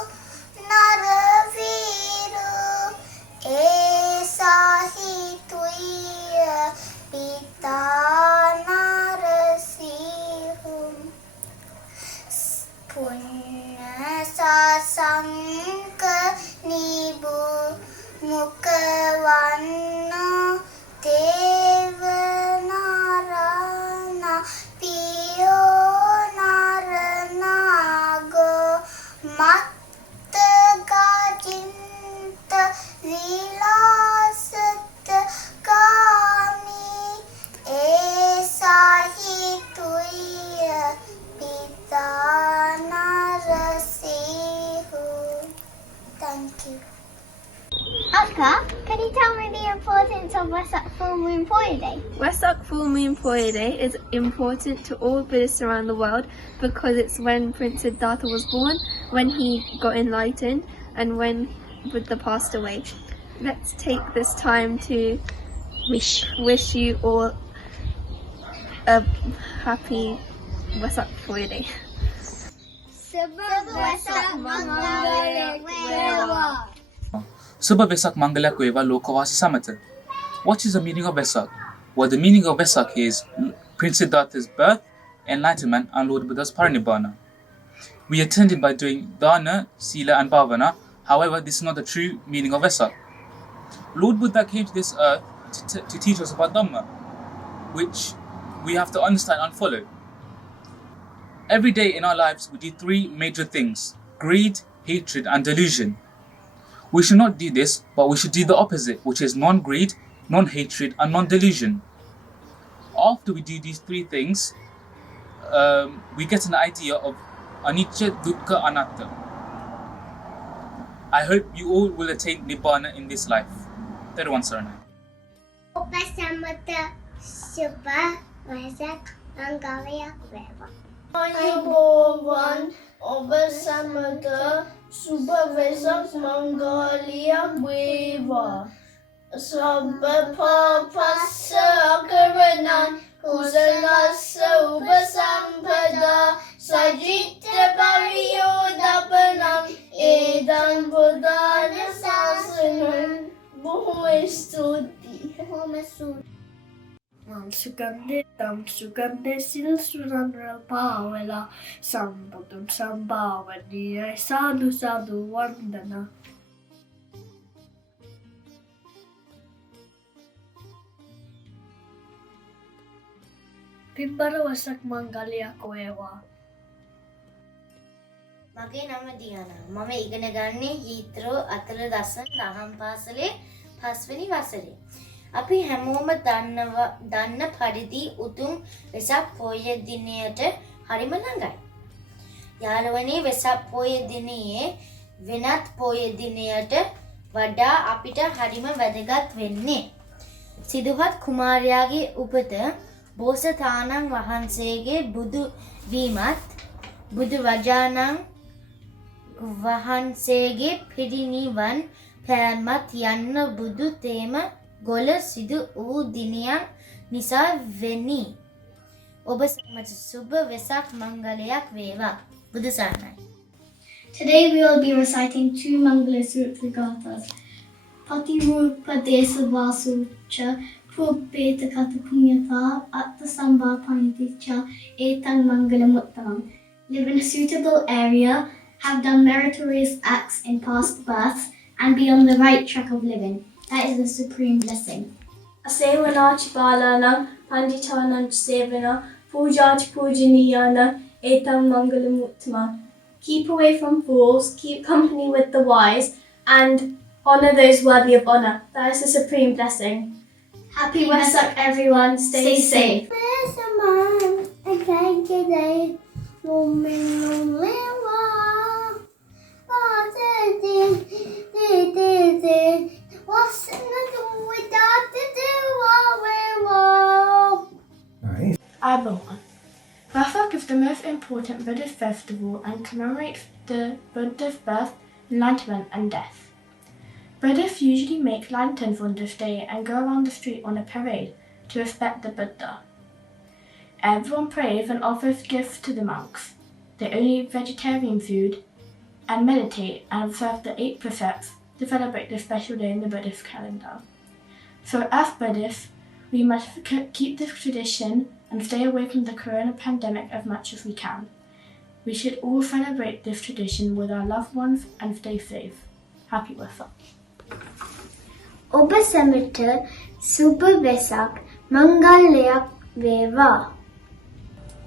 Naraviru Esahituya Pitanarasihum Punnasasanka Nibu Mukavanna Devanarana Piyo Naranago Mattagajinta Vilasata Kami Esahituya Pitanarasihu. Thank you. Akka, can you tell me the importance of Wesak Full Moon Poya Day? Wesak Full Moon Poya Day is important to all Buddhists around the world because it's when Prince Siddhartha was born, when he got enlightened, and when Buddha passed away. Let's take this time to wish you all a happy Wesak Poya Day. Subha Vesak Mangala Kueva Lokavasi Samata. What is the meaning of Vesak? Well, the meaning of Vesak is Prince Siddhartha's birth, enlightenment, and Lord Buddha's parinibbana. We attended by doing dana, sila, and bhavana. However, this is not the true meaning of Vesak. Lord Buddha came to this earth to teach us about Dhamma, which we have to understand and follow. Every day in our lives, we do three major things: greed, hatred, and delusion. We should not do this, but we should do the opposite, which is non-greed, non-hatred, and non-delusion. After we do these three things, we get an idea of anicca, dukkha, anatta. I hope you all will attain Nibbana in this life. Theruwan Saranai. Upasamata Subha Vesak Mangala Kueva. Ayubovan Upasamata Subha Vesak Mangala Kueva. Sabba Papasa Karanan Kusalasa Upasampada Sajita Pariyodapanam Edan Buddhana Sasanam Bhumestuti. Sugandhe Silsuranra Pavela Sambhatam Sambhavaniya Sadhu Sadhu Vandana. Pimbara Wesak Mangala Kueva. මගේ නම දියානා. මම ඉගෙන ගන්නේ හීත්‍රෝ අතල දසන් දහම් පාසලේ 5 වෙනි වසරේ. අපි හැමෝම දන්න පරිදි උතුම් වෙසක් පොය දිනයට හරිම ළඟයි. යාළුවනේ වෙසක් පොය දිනයේ වෙනත් පොය දිනයට වඩා අපිට හරිම වැදගත් වෙන්නේ. සිදුහත් කුමාරයාගේ උපත බෝසතාණන් වහන්සේගේ බුදු වීමත් බුදු වජාණන් වහන්සේගේ පිරිනිවන් පෑමත් යන්න බුදු තේම ගොල සිදු වූ දිනයක් නිසා වෙනි. ඔබ සමට සුබ වෙසක් මංගලයක් වේවා. බුදු සරණයි. Today we will be reciting two Mangala Sutra Gathas. Patirupa Desa Vasucha Purpeta Kata Punyata Atta Sambha Paniticha Etang Mangala Muttamam. Live in a suitable area, have done meritorious acts in past births, and be on the right track of living. That is a supreme blessing. Asevanachi Balanam Panditanam Sevana Pujati Pujaniyana Etam Mangalam Uttama. Keep away from fools, keep company with the wise, and honor those worthy of honor. That is a supreme blessing. Happy Wesak, everyone. Stay safe. Avalon. Vesak is the most important Buddhist festival and commemorates the Buddha's birth, enlightenment, and death. Buddhists usually make lanterns on this day and go around the street on a parade to respect the Buddha. Everyone prays and offers gifts to the monks. They only eat vegetarian food and meditate and observe the 8 precepts to celebrate this special day in the Buddhist calendar. So as Buddhists, we must keep this tradition and stay away from the corona pandemic as much as we can. We should all celebrate this tradition with our loved ones and stay safe. Happy Wesak. Oba Samita Super Vesak Mangalayak Veva.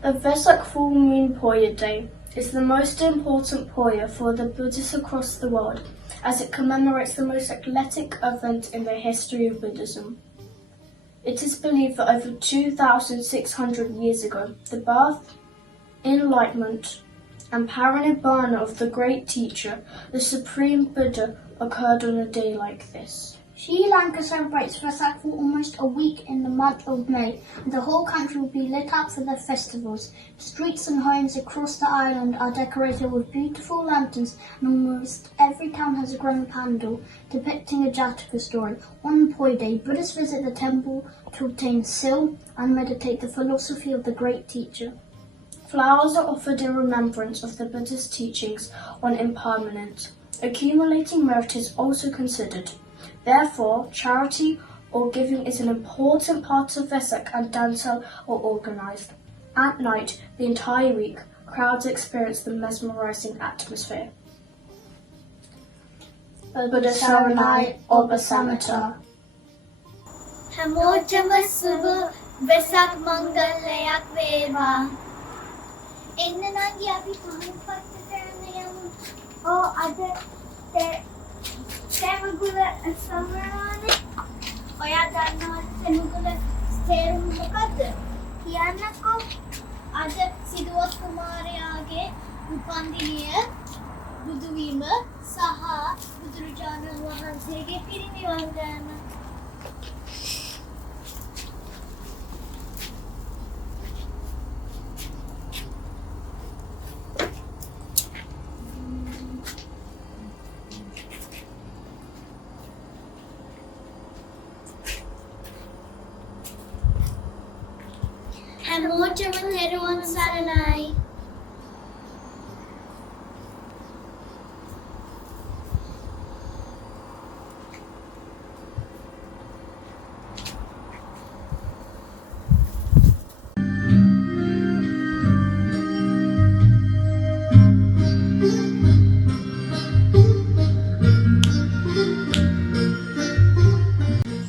The Vesak Full Moon Poya Day is the most important Poya for the Buddhists across the world, as it commemorates the most eclectic event in the history of Buddhism. It is believed that over 2,600 years ago, the birth, enlightenment, and Parinibbana of the great teacher, the supreme Buddha, occurred on a day like this. Sri Lanka celebrates Vesak for almost a week in the month of May, and the whole country will be lit up for the festivals. Streets and homes across the island are decorated with beautiful lanterns, and almost every town has a grand pandal depicting a Jataka story. On Poi Day, Buddhists visit the temple to obtain sil and meditate the philosophy of the great teacher. Flowers are offered in remembrance of the Buddha's teachings on impermanence. Accumulating merit is also considered. Therefore, charity or giving is an important part of Vesak, and Dansal are organised. At night, the entire week, crowds experience the mesmerising atmosphere. Buddha Saranai Oba Samata. හැමෝටම සුබ වෙසක් මංගල්‍යයක් වේවා. එන්න නංගි අපි පහුපත්තට යමු. අද තෙමුගුල සමරානේ. ඔයා දන්නවද තෙමුගුල තේරුම මොකද්ද? කියන්නකෝ. අද සිදුවත් කුමාරයාගේ උපන්දිනය බුදු වීම සහ බුදුරජාණන් වහන්සේගේ පිරිනිවන් යෑම. හැමෝටම තෙරුවන් සරණයි.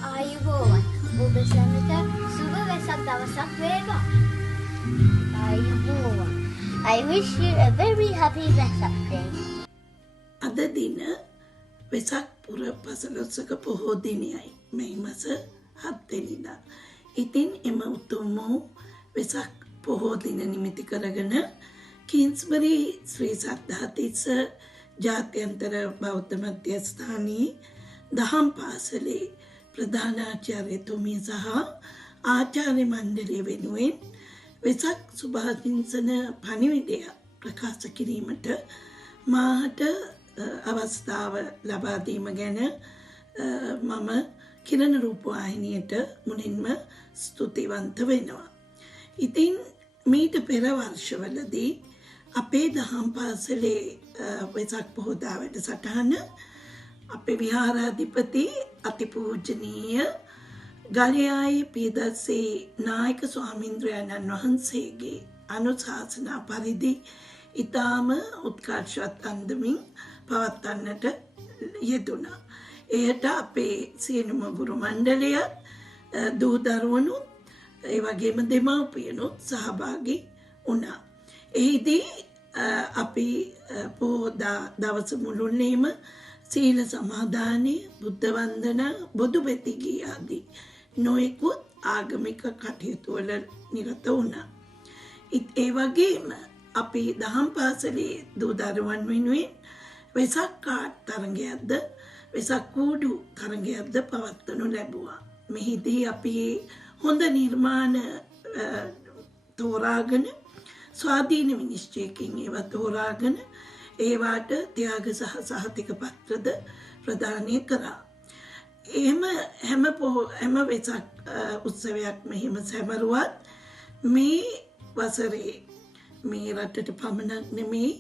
ආයුබෝවන්. ඔබ සැමට සුබ වෙසක් දවසක් වේවා. I wish you a very happy Vesak day. අද දින වෙසක් පුර පසළොස්වක පොහෝ දිනයයි. මේ මාස 7 වෙනිදා. ඉතින් එම උතුම් වෙසක් පොහෝ දින නිමිති කරගෙන කින්ස්බරි ශ්‍රී සද්ධාතිස්ස ජාත්‍යන්තර බෞද්ධ මධ්‍යස්ථානයේ දහම් පාසලේ ප්‍රධානාචාර්යතුමිය සහ ආචාර්ය මණ්ඩලය වෙනුවෙන් වෙසක් සුභාශිංසන පණිවිඩය ප්‍රකාශ කිරීමට මාහට අවස්ථාව ලබා දීම ගැන මම කිරණ රූපවාහිනියට මුලින්ම ස්තුතිවන්ත වෙනවා. ඉතින් මීට පෙර වර්ෂවලදී අපේ දහම් පාසලේ වෙසක් පොහොදා වැඩසටහන අපේ විහාරාධිපති අතිපූජනීය ගලයායි පියදස්සේ නායක ස්වාමීන්ද්‍රයන්න් වහන්සේගේ අනුශාසනා පරිදි ඉතාම උත්කර්ෂවත් අන්දමින් පවත්වන්නට යෙදුණා. එයට අපේ සියලුම ගුරු මණ්ඩලයත් දූ දරුවනුත් ඒ වගේම දෙමව්පියනුත් සහභාගී වුණා. එහිදී අපි පොහොදා දවස මුළුල්ලේම සීල සමාදානය, බුද්ධ වන්දනා, බුදු බෙති ගී ආදී නොයෙකුත් ආගමික කටයුතු වල නිරත වුණා. ඒ වගේම අපි දහම් පාසලේ දූ දරුවන් වෙනුවෙන් වෙසක් කාඩ් තරඟයක්ද වෙසක් කූඩු තරඟයක්ද පවත්වනු ලැබුවා. මෙහිදී අපි හොඳ නිර්මාණ තෝරාගෙන ස්වාධීන විනිශ්චයකින් ඒවා තෝරාගෙන ඒවාට ත්‍යාග සහ සහතික පත්‍රද ප්‍රදානය කරා. එහෙම හැම වෙසක් උත්සවයක් මෙහෙම සැමරුවත් මේ වසරේ මේ රටට පමණක් නෙමේ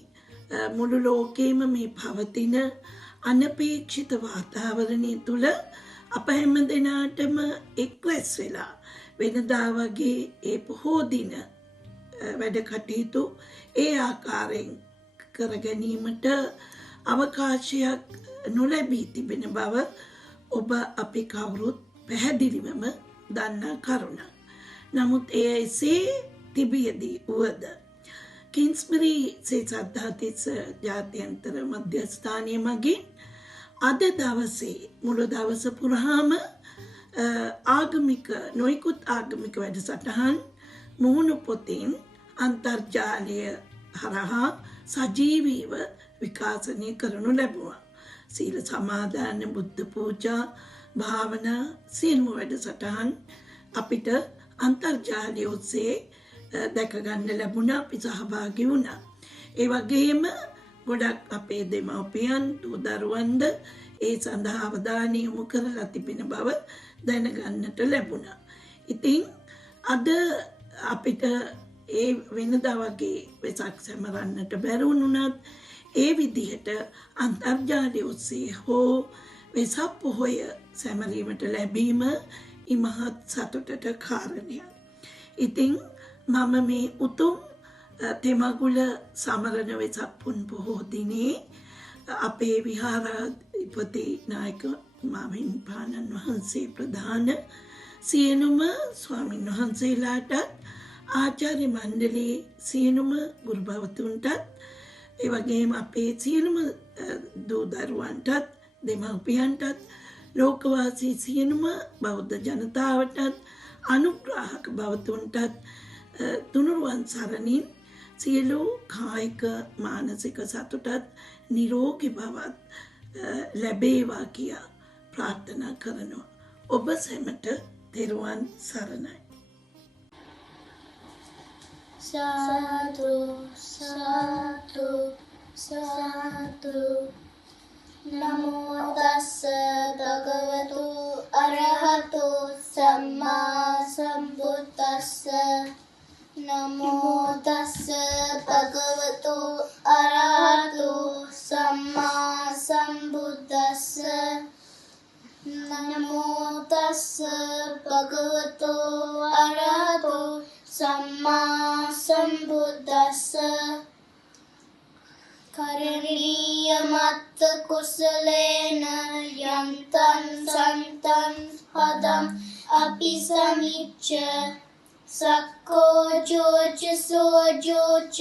මුළු ලෝකෙම මේ පවතින අනපේක්ෂිත වාතාවරණය තුළ අප හැම දෙනාටම එක්රැස් වෙලා වෙනදා වගේ ඒ පොහෝ දින වැඩ කටයුතු ඒ ආකාරයෙන් කර ගැනීමට අවකාශයක් නොලැබී තිබෙන බව ඔබ අපි කවුරුත් පැහැදිලිවම දන්නා කරුණ. නමුත් එය එසේ තිබියදී වුවද කින්ස්බරි ශ්‍රී සද්ධාතිස්ස ජාත්‍යන්තර මධ්‍යස්ථානය මගින් අද දවසේ මුළු දවස පුරාම ආගමික නොයෙකුත් ආගමික වැඩසටහන් මුහුණු පොතින් අන්තර්ජාලය හරහා සජීවීව විකාශනය කරනු ලැබුවා. සීල සමාදාන, බුද්ධ පූජා, භාවනා සියලුම වැඩසටහන් අපිට අන්තර්ජාලය ඔස්සේ දැක ගන්න ලැබුණා. අපි සහභාගී වුණා. ඒ වගේම ගොඩක් අපේ දෙමව්පියන් දූ දරුවන්ද ඒ සඳහා අවධානය යොමු කරලා තිබෙන බව දැනගන්නට ලැබුණා. ඉතින් අද අපිට ඒ වෙනදා වගේ වෙසක් සැමරන්නට බැරි වුණත් ඒ විදිහට අන්තර්ජාලය ඔස්සේ හෝ වෙසක් පොහොය සැමරීමට ලැබීම ඉමහත් සතුටට කාරණයක්. ඉතින් මම මේ උතුම් තෙමගුල සමරන වෙසක් පුන් පොහෝ දිනේ අපේ විහාරාධිපති නායක මාහිමිපාණන් වහන්සේ ප්‍රධාන සියලුම ස්වාමින් වහන්සේලාටත් ආචාර්ය මණ්ඩලයේ සියලුම ගුරු භවතුන්ටත් ඒ වගේම අපේ සියලුම දූ දරුවන්ටත් දෙමව්පියන්ටත් ලෝකවාසී සියලුම බෞද්ධ ජනතාවටත් අනුග්‍රාහක භවතුන්ටත් තුනුරුවන් සරණින් සියලු කායික මානසික සතුටත් නිරෝගී බවත් ලැබේවා කියා ප්‍රාර්ථනා කරනවා. ඔබ සැමට තෙරුවන් සරණයි. සාදු සාදු සාදු නමෝ තස්ස භගවතු අරහතු සම්මා සම්බුද්දස්ස නමෝ තස්ස භගවතු අරහතු සම්මා සම්බුද්දස්ස නමෝ තස්ස භගවතු අරහතු සම්මා සම්බුද්දස්ස කරණීය මත්ත කුසලේන යන්තං සන්තං පදං අපි සමිච්ච සක්කෝ ජෝච සෝජෝච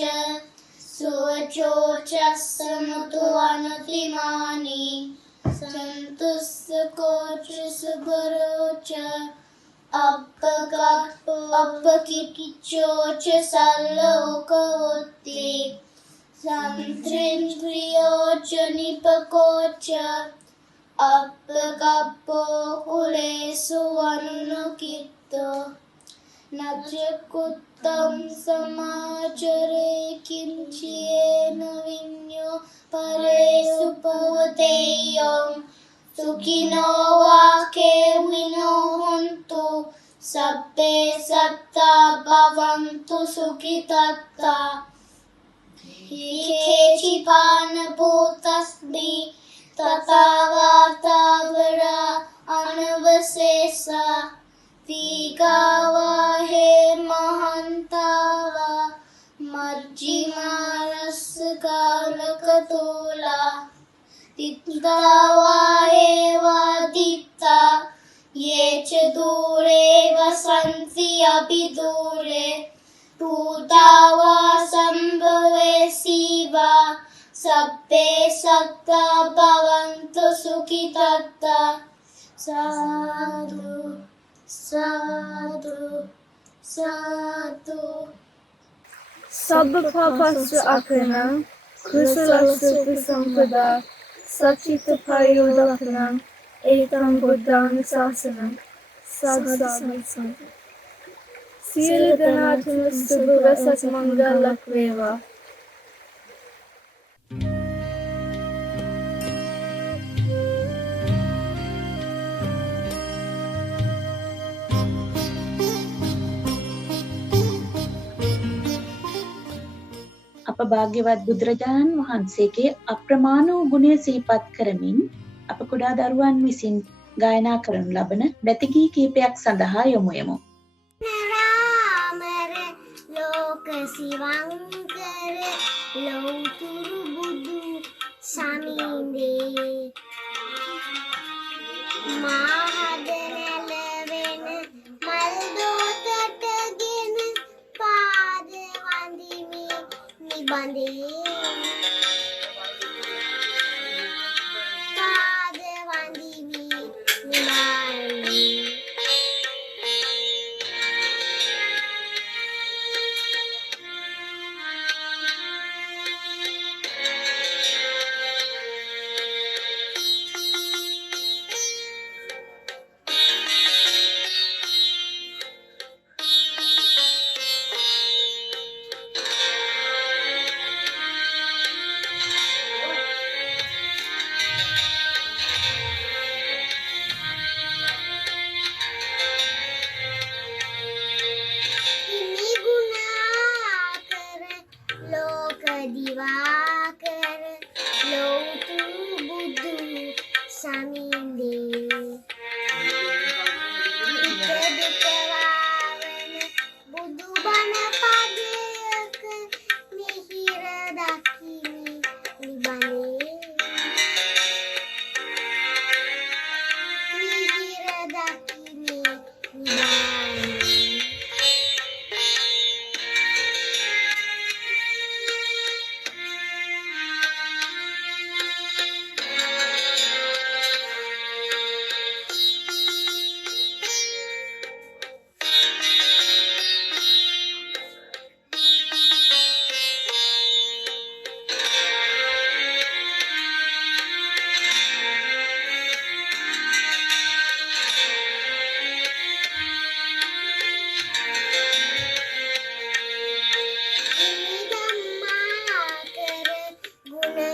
සෝජෝච සමුතු අනතිමානි සන්තුස්ස කෝච සුබරෝච අප්පකිච්චෝච සල්ලෝකවොත්ති සන්ත්‍රින්ද්‍රියෝච නිපකෝච අප්පකප්පෝ කුලේසු වනුනුකිත්තෝ නජකුත්තම් සමාචරේ කිංචියේන විඤ්ඤෝ පරේසු පවතේයෝ සුඛිනෝ වාකේ විනෝ හොන්තු සබ්බේ සත්තා භවන්තු සුඛිතත්තා හේචිපාන භූතස්මි තථා වාතාවරා අනවසේසා දීගාවා හේ මහන්තාවා මජ්ජිමාරස්ස කාලකතෝලා තිත්තාවා හේවා දිත්තා යේච දූරේ වසන්ති අභිදූරේ තූතාවා සම්භවේ සීවා සබ්බේ සත්තා භවන්තු සුඛිතත්තා සාදු සාදු සාදු සබ්බ පාපස්ස අකරණං කුසලස්ස උපසම්පදා සච්චිත්ත පරියෝදකනං ඒතං බුද්ධාන ශාසනං සාදු සියලු දෙනාටම සුබ වෙසක් මංගලක් වේවා. අප භාග්‍යවත් බුදුරජාණන් වහන්සේගේ අප්‍රමාණ වූ ගුණය සිහිපත් කරමින් අප කුඩා දරුවන් විසින් ගායනා කරනු ලබන බැතිගී කීපයක් සඳහා යොමු යමු. රාමර ලෝක සිවංකර ලෞතුරු බුදු සමින්දේ මාහද නැලවෙන මල් දෝතටගෙන පාද වඳිමි නිබඳේ පාද වඳිමි නිබඳේ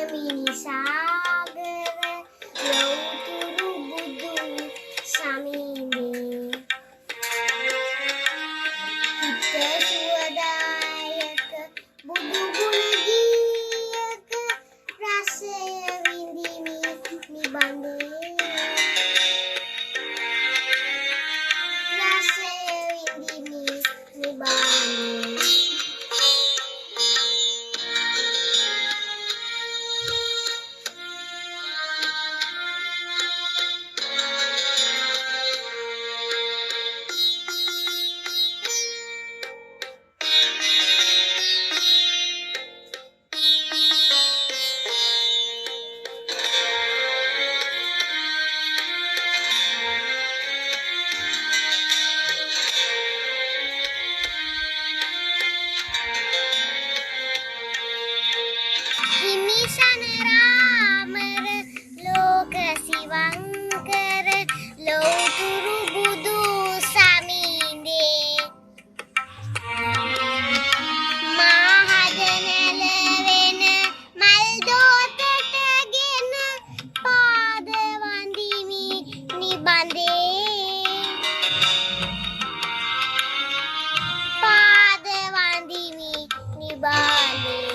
මිනිසාගර ලෞතුරු බුදු සමීඳේ හිත සුවදායක බුදු ගුණ ගීයක රසය විඳිමි නිබඳේ රසය විඳිමි නිබඳේ හිමිසනරාමර ලෝක සිවංකර ලෞතුරු බුදු සමීඳේ මාහද නැලවෙන මල් දෝතටගෙන පාද වඳිමි නිබඳේ පාද වඳිමි නිබඳේ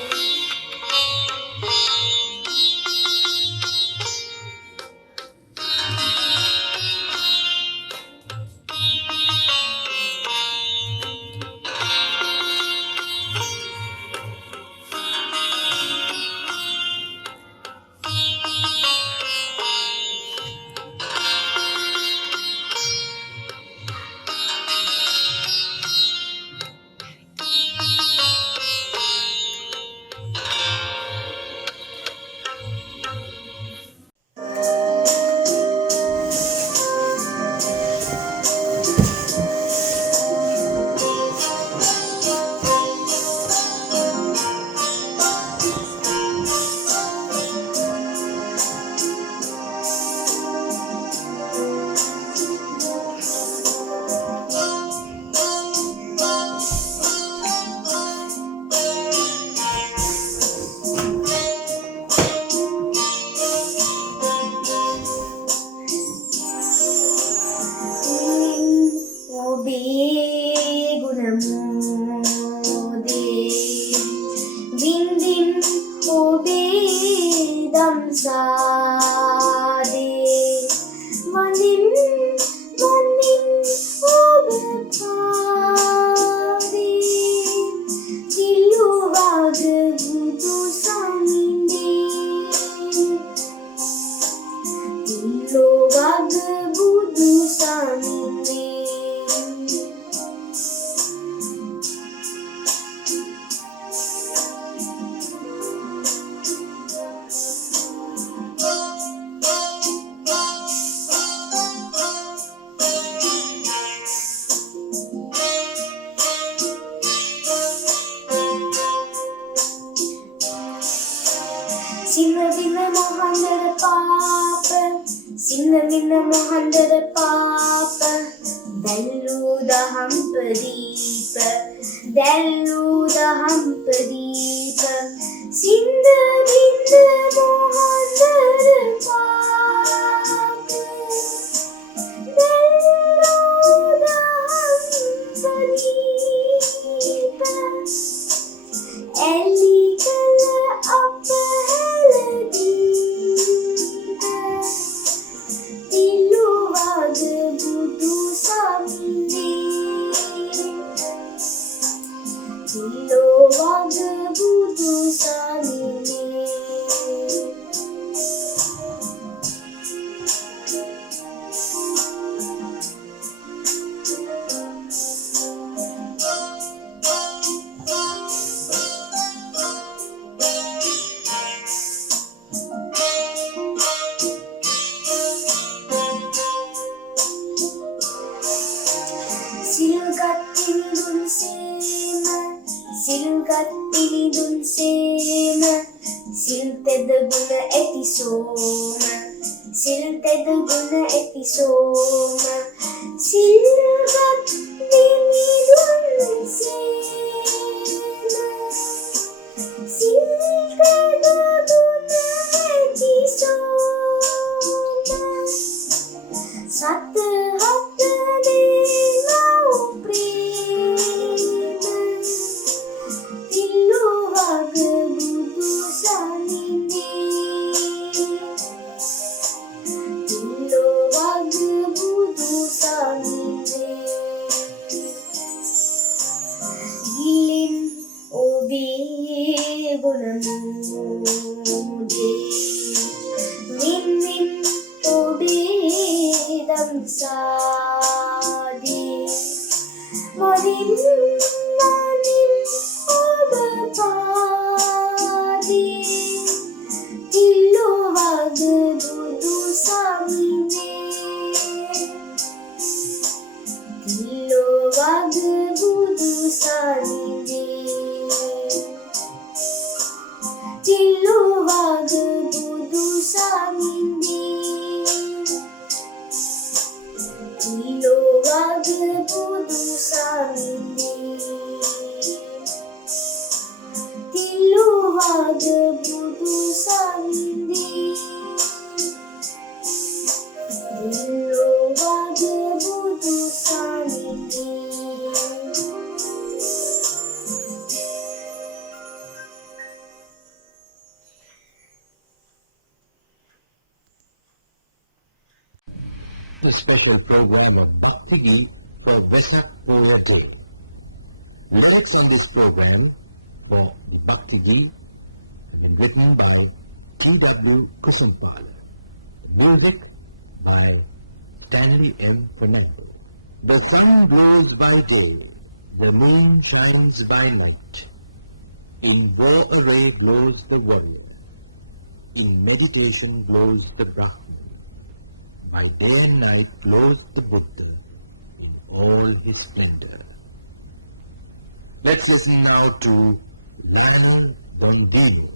සිල්කද ගුණ a special program of Bhakti for Vesak Poya Day. Lyrics on this program for Bhakti have been written by T.W. Kusampal. Music by Stanley M. Fernando. The sun glows by day, the moon shines by night. In war array glows the warrior, in meditation glows the Brahman. By day and night glows the Buddha in all his splendor. Let's listen now to Lionel Bongino.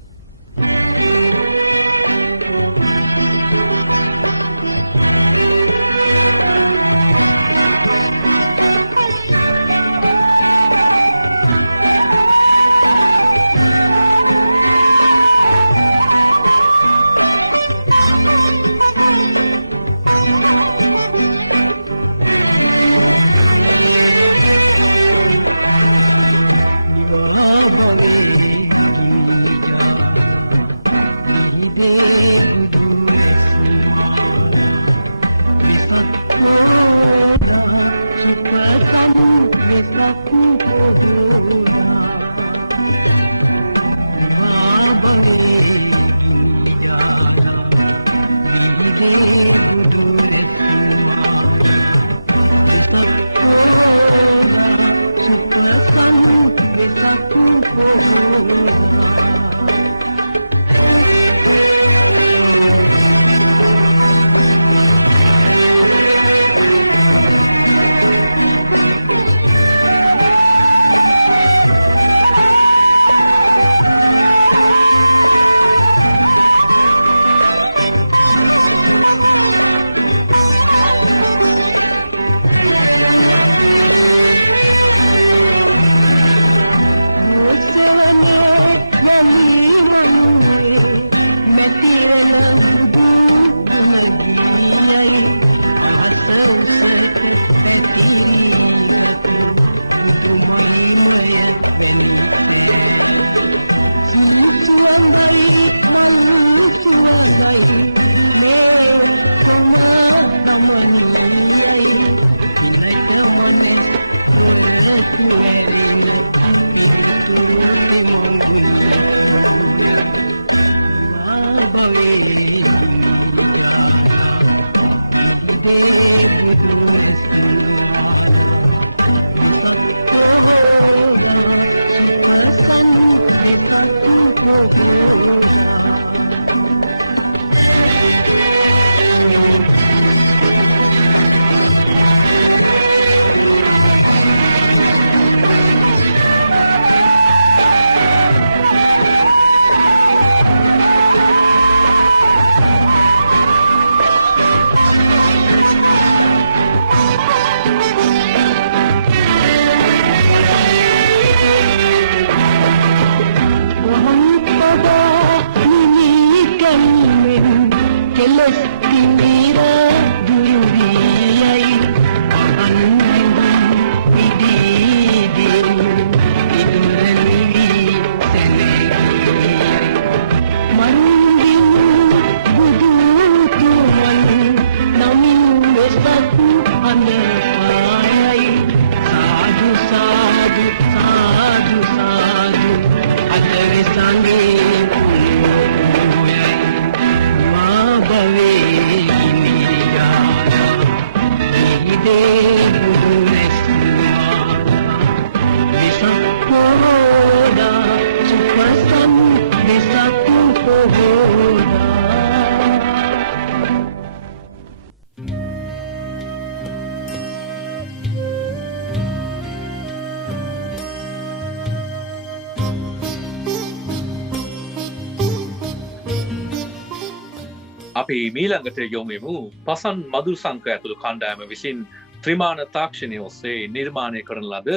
අපි මීළඟට යොමුෙමු පසන් මදුරු සංක ඇතුළු කණ්ඩායම විසින් ත්‍රිමාණ තාක්ෂණය ඔස්සේ නිර්මාණය කරන ලද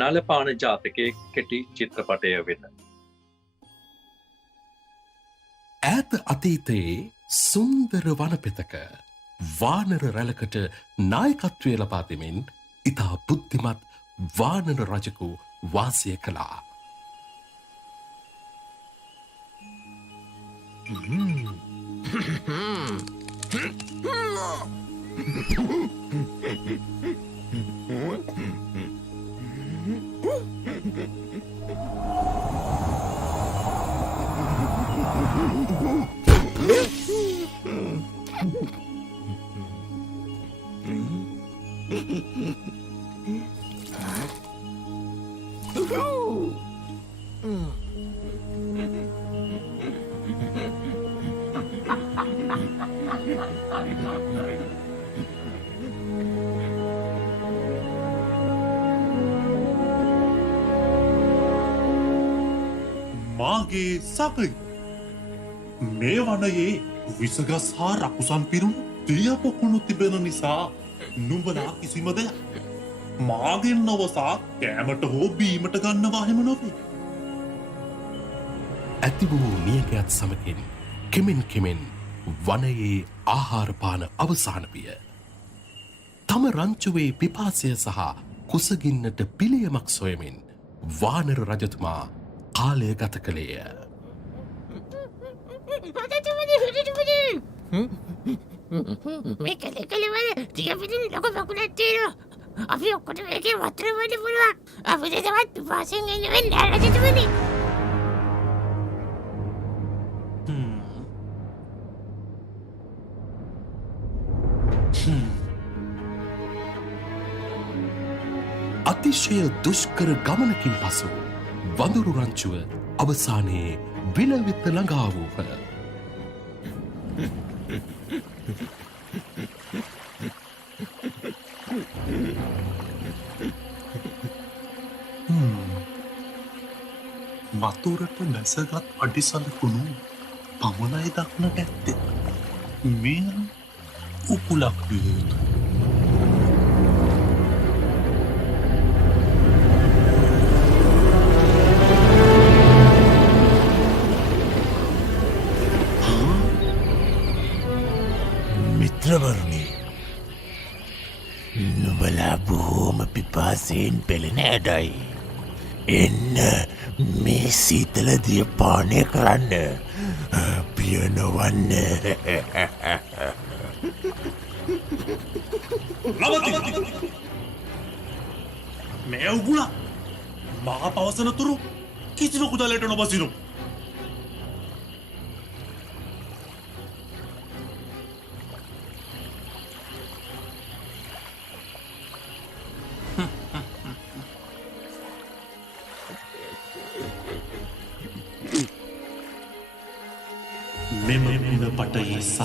නලපාන ජාතකයේ කෙටි චිත්‍රපටය වෙත. ඈත අතීතයේ සුන්දර වනපෙතක වානර රැලකට නායකත්වය ලබා දෙමින් ඉතා බුද්ධිමත් වානර රජකු වාසය කළා. මාගේ සකයි මේ වනයේ විසගස් හා රකුසන් පිරුණු දිය පොකුණු තිබෙන නිසා නුඹලා කිසිම දෙයක් මාගෙන් නොවසා කෑමට හෝ බීමට ගන්නවා හෙම නොවේ. ඇති වූ නියගයත් සමගින් කෙමෙන් කෙමෙන් වනයේ ආහාරපාන අවසාන විය. තම රංචුවේ පිපාසය සහ කුසගින්නට පිළියමක් සොයමින් වානර රජතුමා කාලය ගත කළේය. මේ කලේ කලවල තිය පිටින් ලොකු පකුණක් තියෙනවා. අපි ඔක්කොට මේකේ වතුර බොන්න පුළුවන්. අපිට තවත් පිපාසයෙන් එන්න වෙන්නේ රජතුමනි. අතිශය දුෂ්කර ගමනකින් පසු වඳුරු රංචුව අවසානයේ විලවිත ළඟා වූහ. වතුරට නැසගත් අඩිසලකුණු පමණයි දක්නට ඇත්තේ. මෙය උකුලක් විය යුතු. මිත්‍රවරුනි, නුඹලා බොහෝම පිපාසයෙන් පෙළෙන ඇඩයි. එන්න මේ සීතල දිය පානය කරන්න. පියනොවන්න. මේ උගුලා මා පවසනතුරු කිසිදු කුදලට නොබසිනු. මෙම පින පටයේ සහ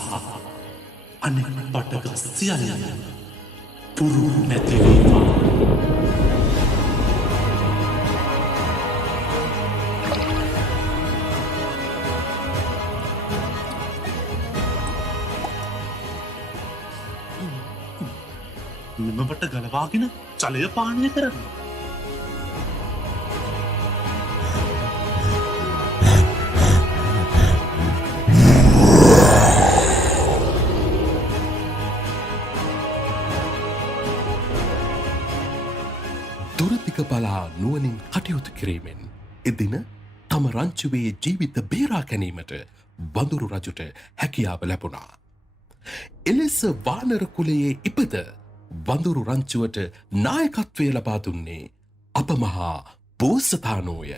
අනෙක් පටගස් සියල්ල පුරු නැතිවීම. මෙමට ගලවාගෙන ජලය පානය කරන්න. දුරදිග බලා නුවණින් කටයුතු කිරීමෙන් එදින තම රංචුවේ ජීවිත බේරා ගැනීමට වඳුරු රජුට හැකියාව ලැබුණා. එලෙස වානර කුලයේ ඉපද වඳුරු රංචුවට නායකත්වය ලබා දුන්නේ අපමහා බෝසතාණෝය.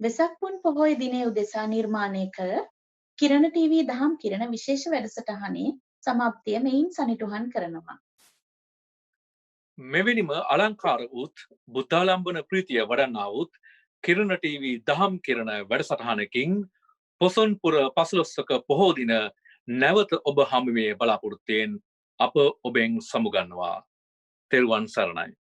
වෙසක් පුන් පොහොය දිනය උදෙසා නිර්මාණය කළ කිරණ ටීවී දහම් කිරණ විශේෂ වැඩසටහනේ සමාප්තිය මෙයින් සනිටුහන් කරනවා. මෙවැනිම අලංකාර වූත් බුද්ධාලම්බන ප්‍රීතිය වඩන්නා වූත් කිරණ ටීවී දහම් කිරණ වැඩසටහනකින් පොසොන්පුර පසළොස්වක පොහෝ දින නැවත ඔබ හමුවේ බලාපොරොත්තුවෙන් අප ඔබෙන් සමුගන්නවා. තෙරුවන් සරණයි.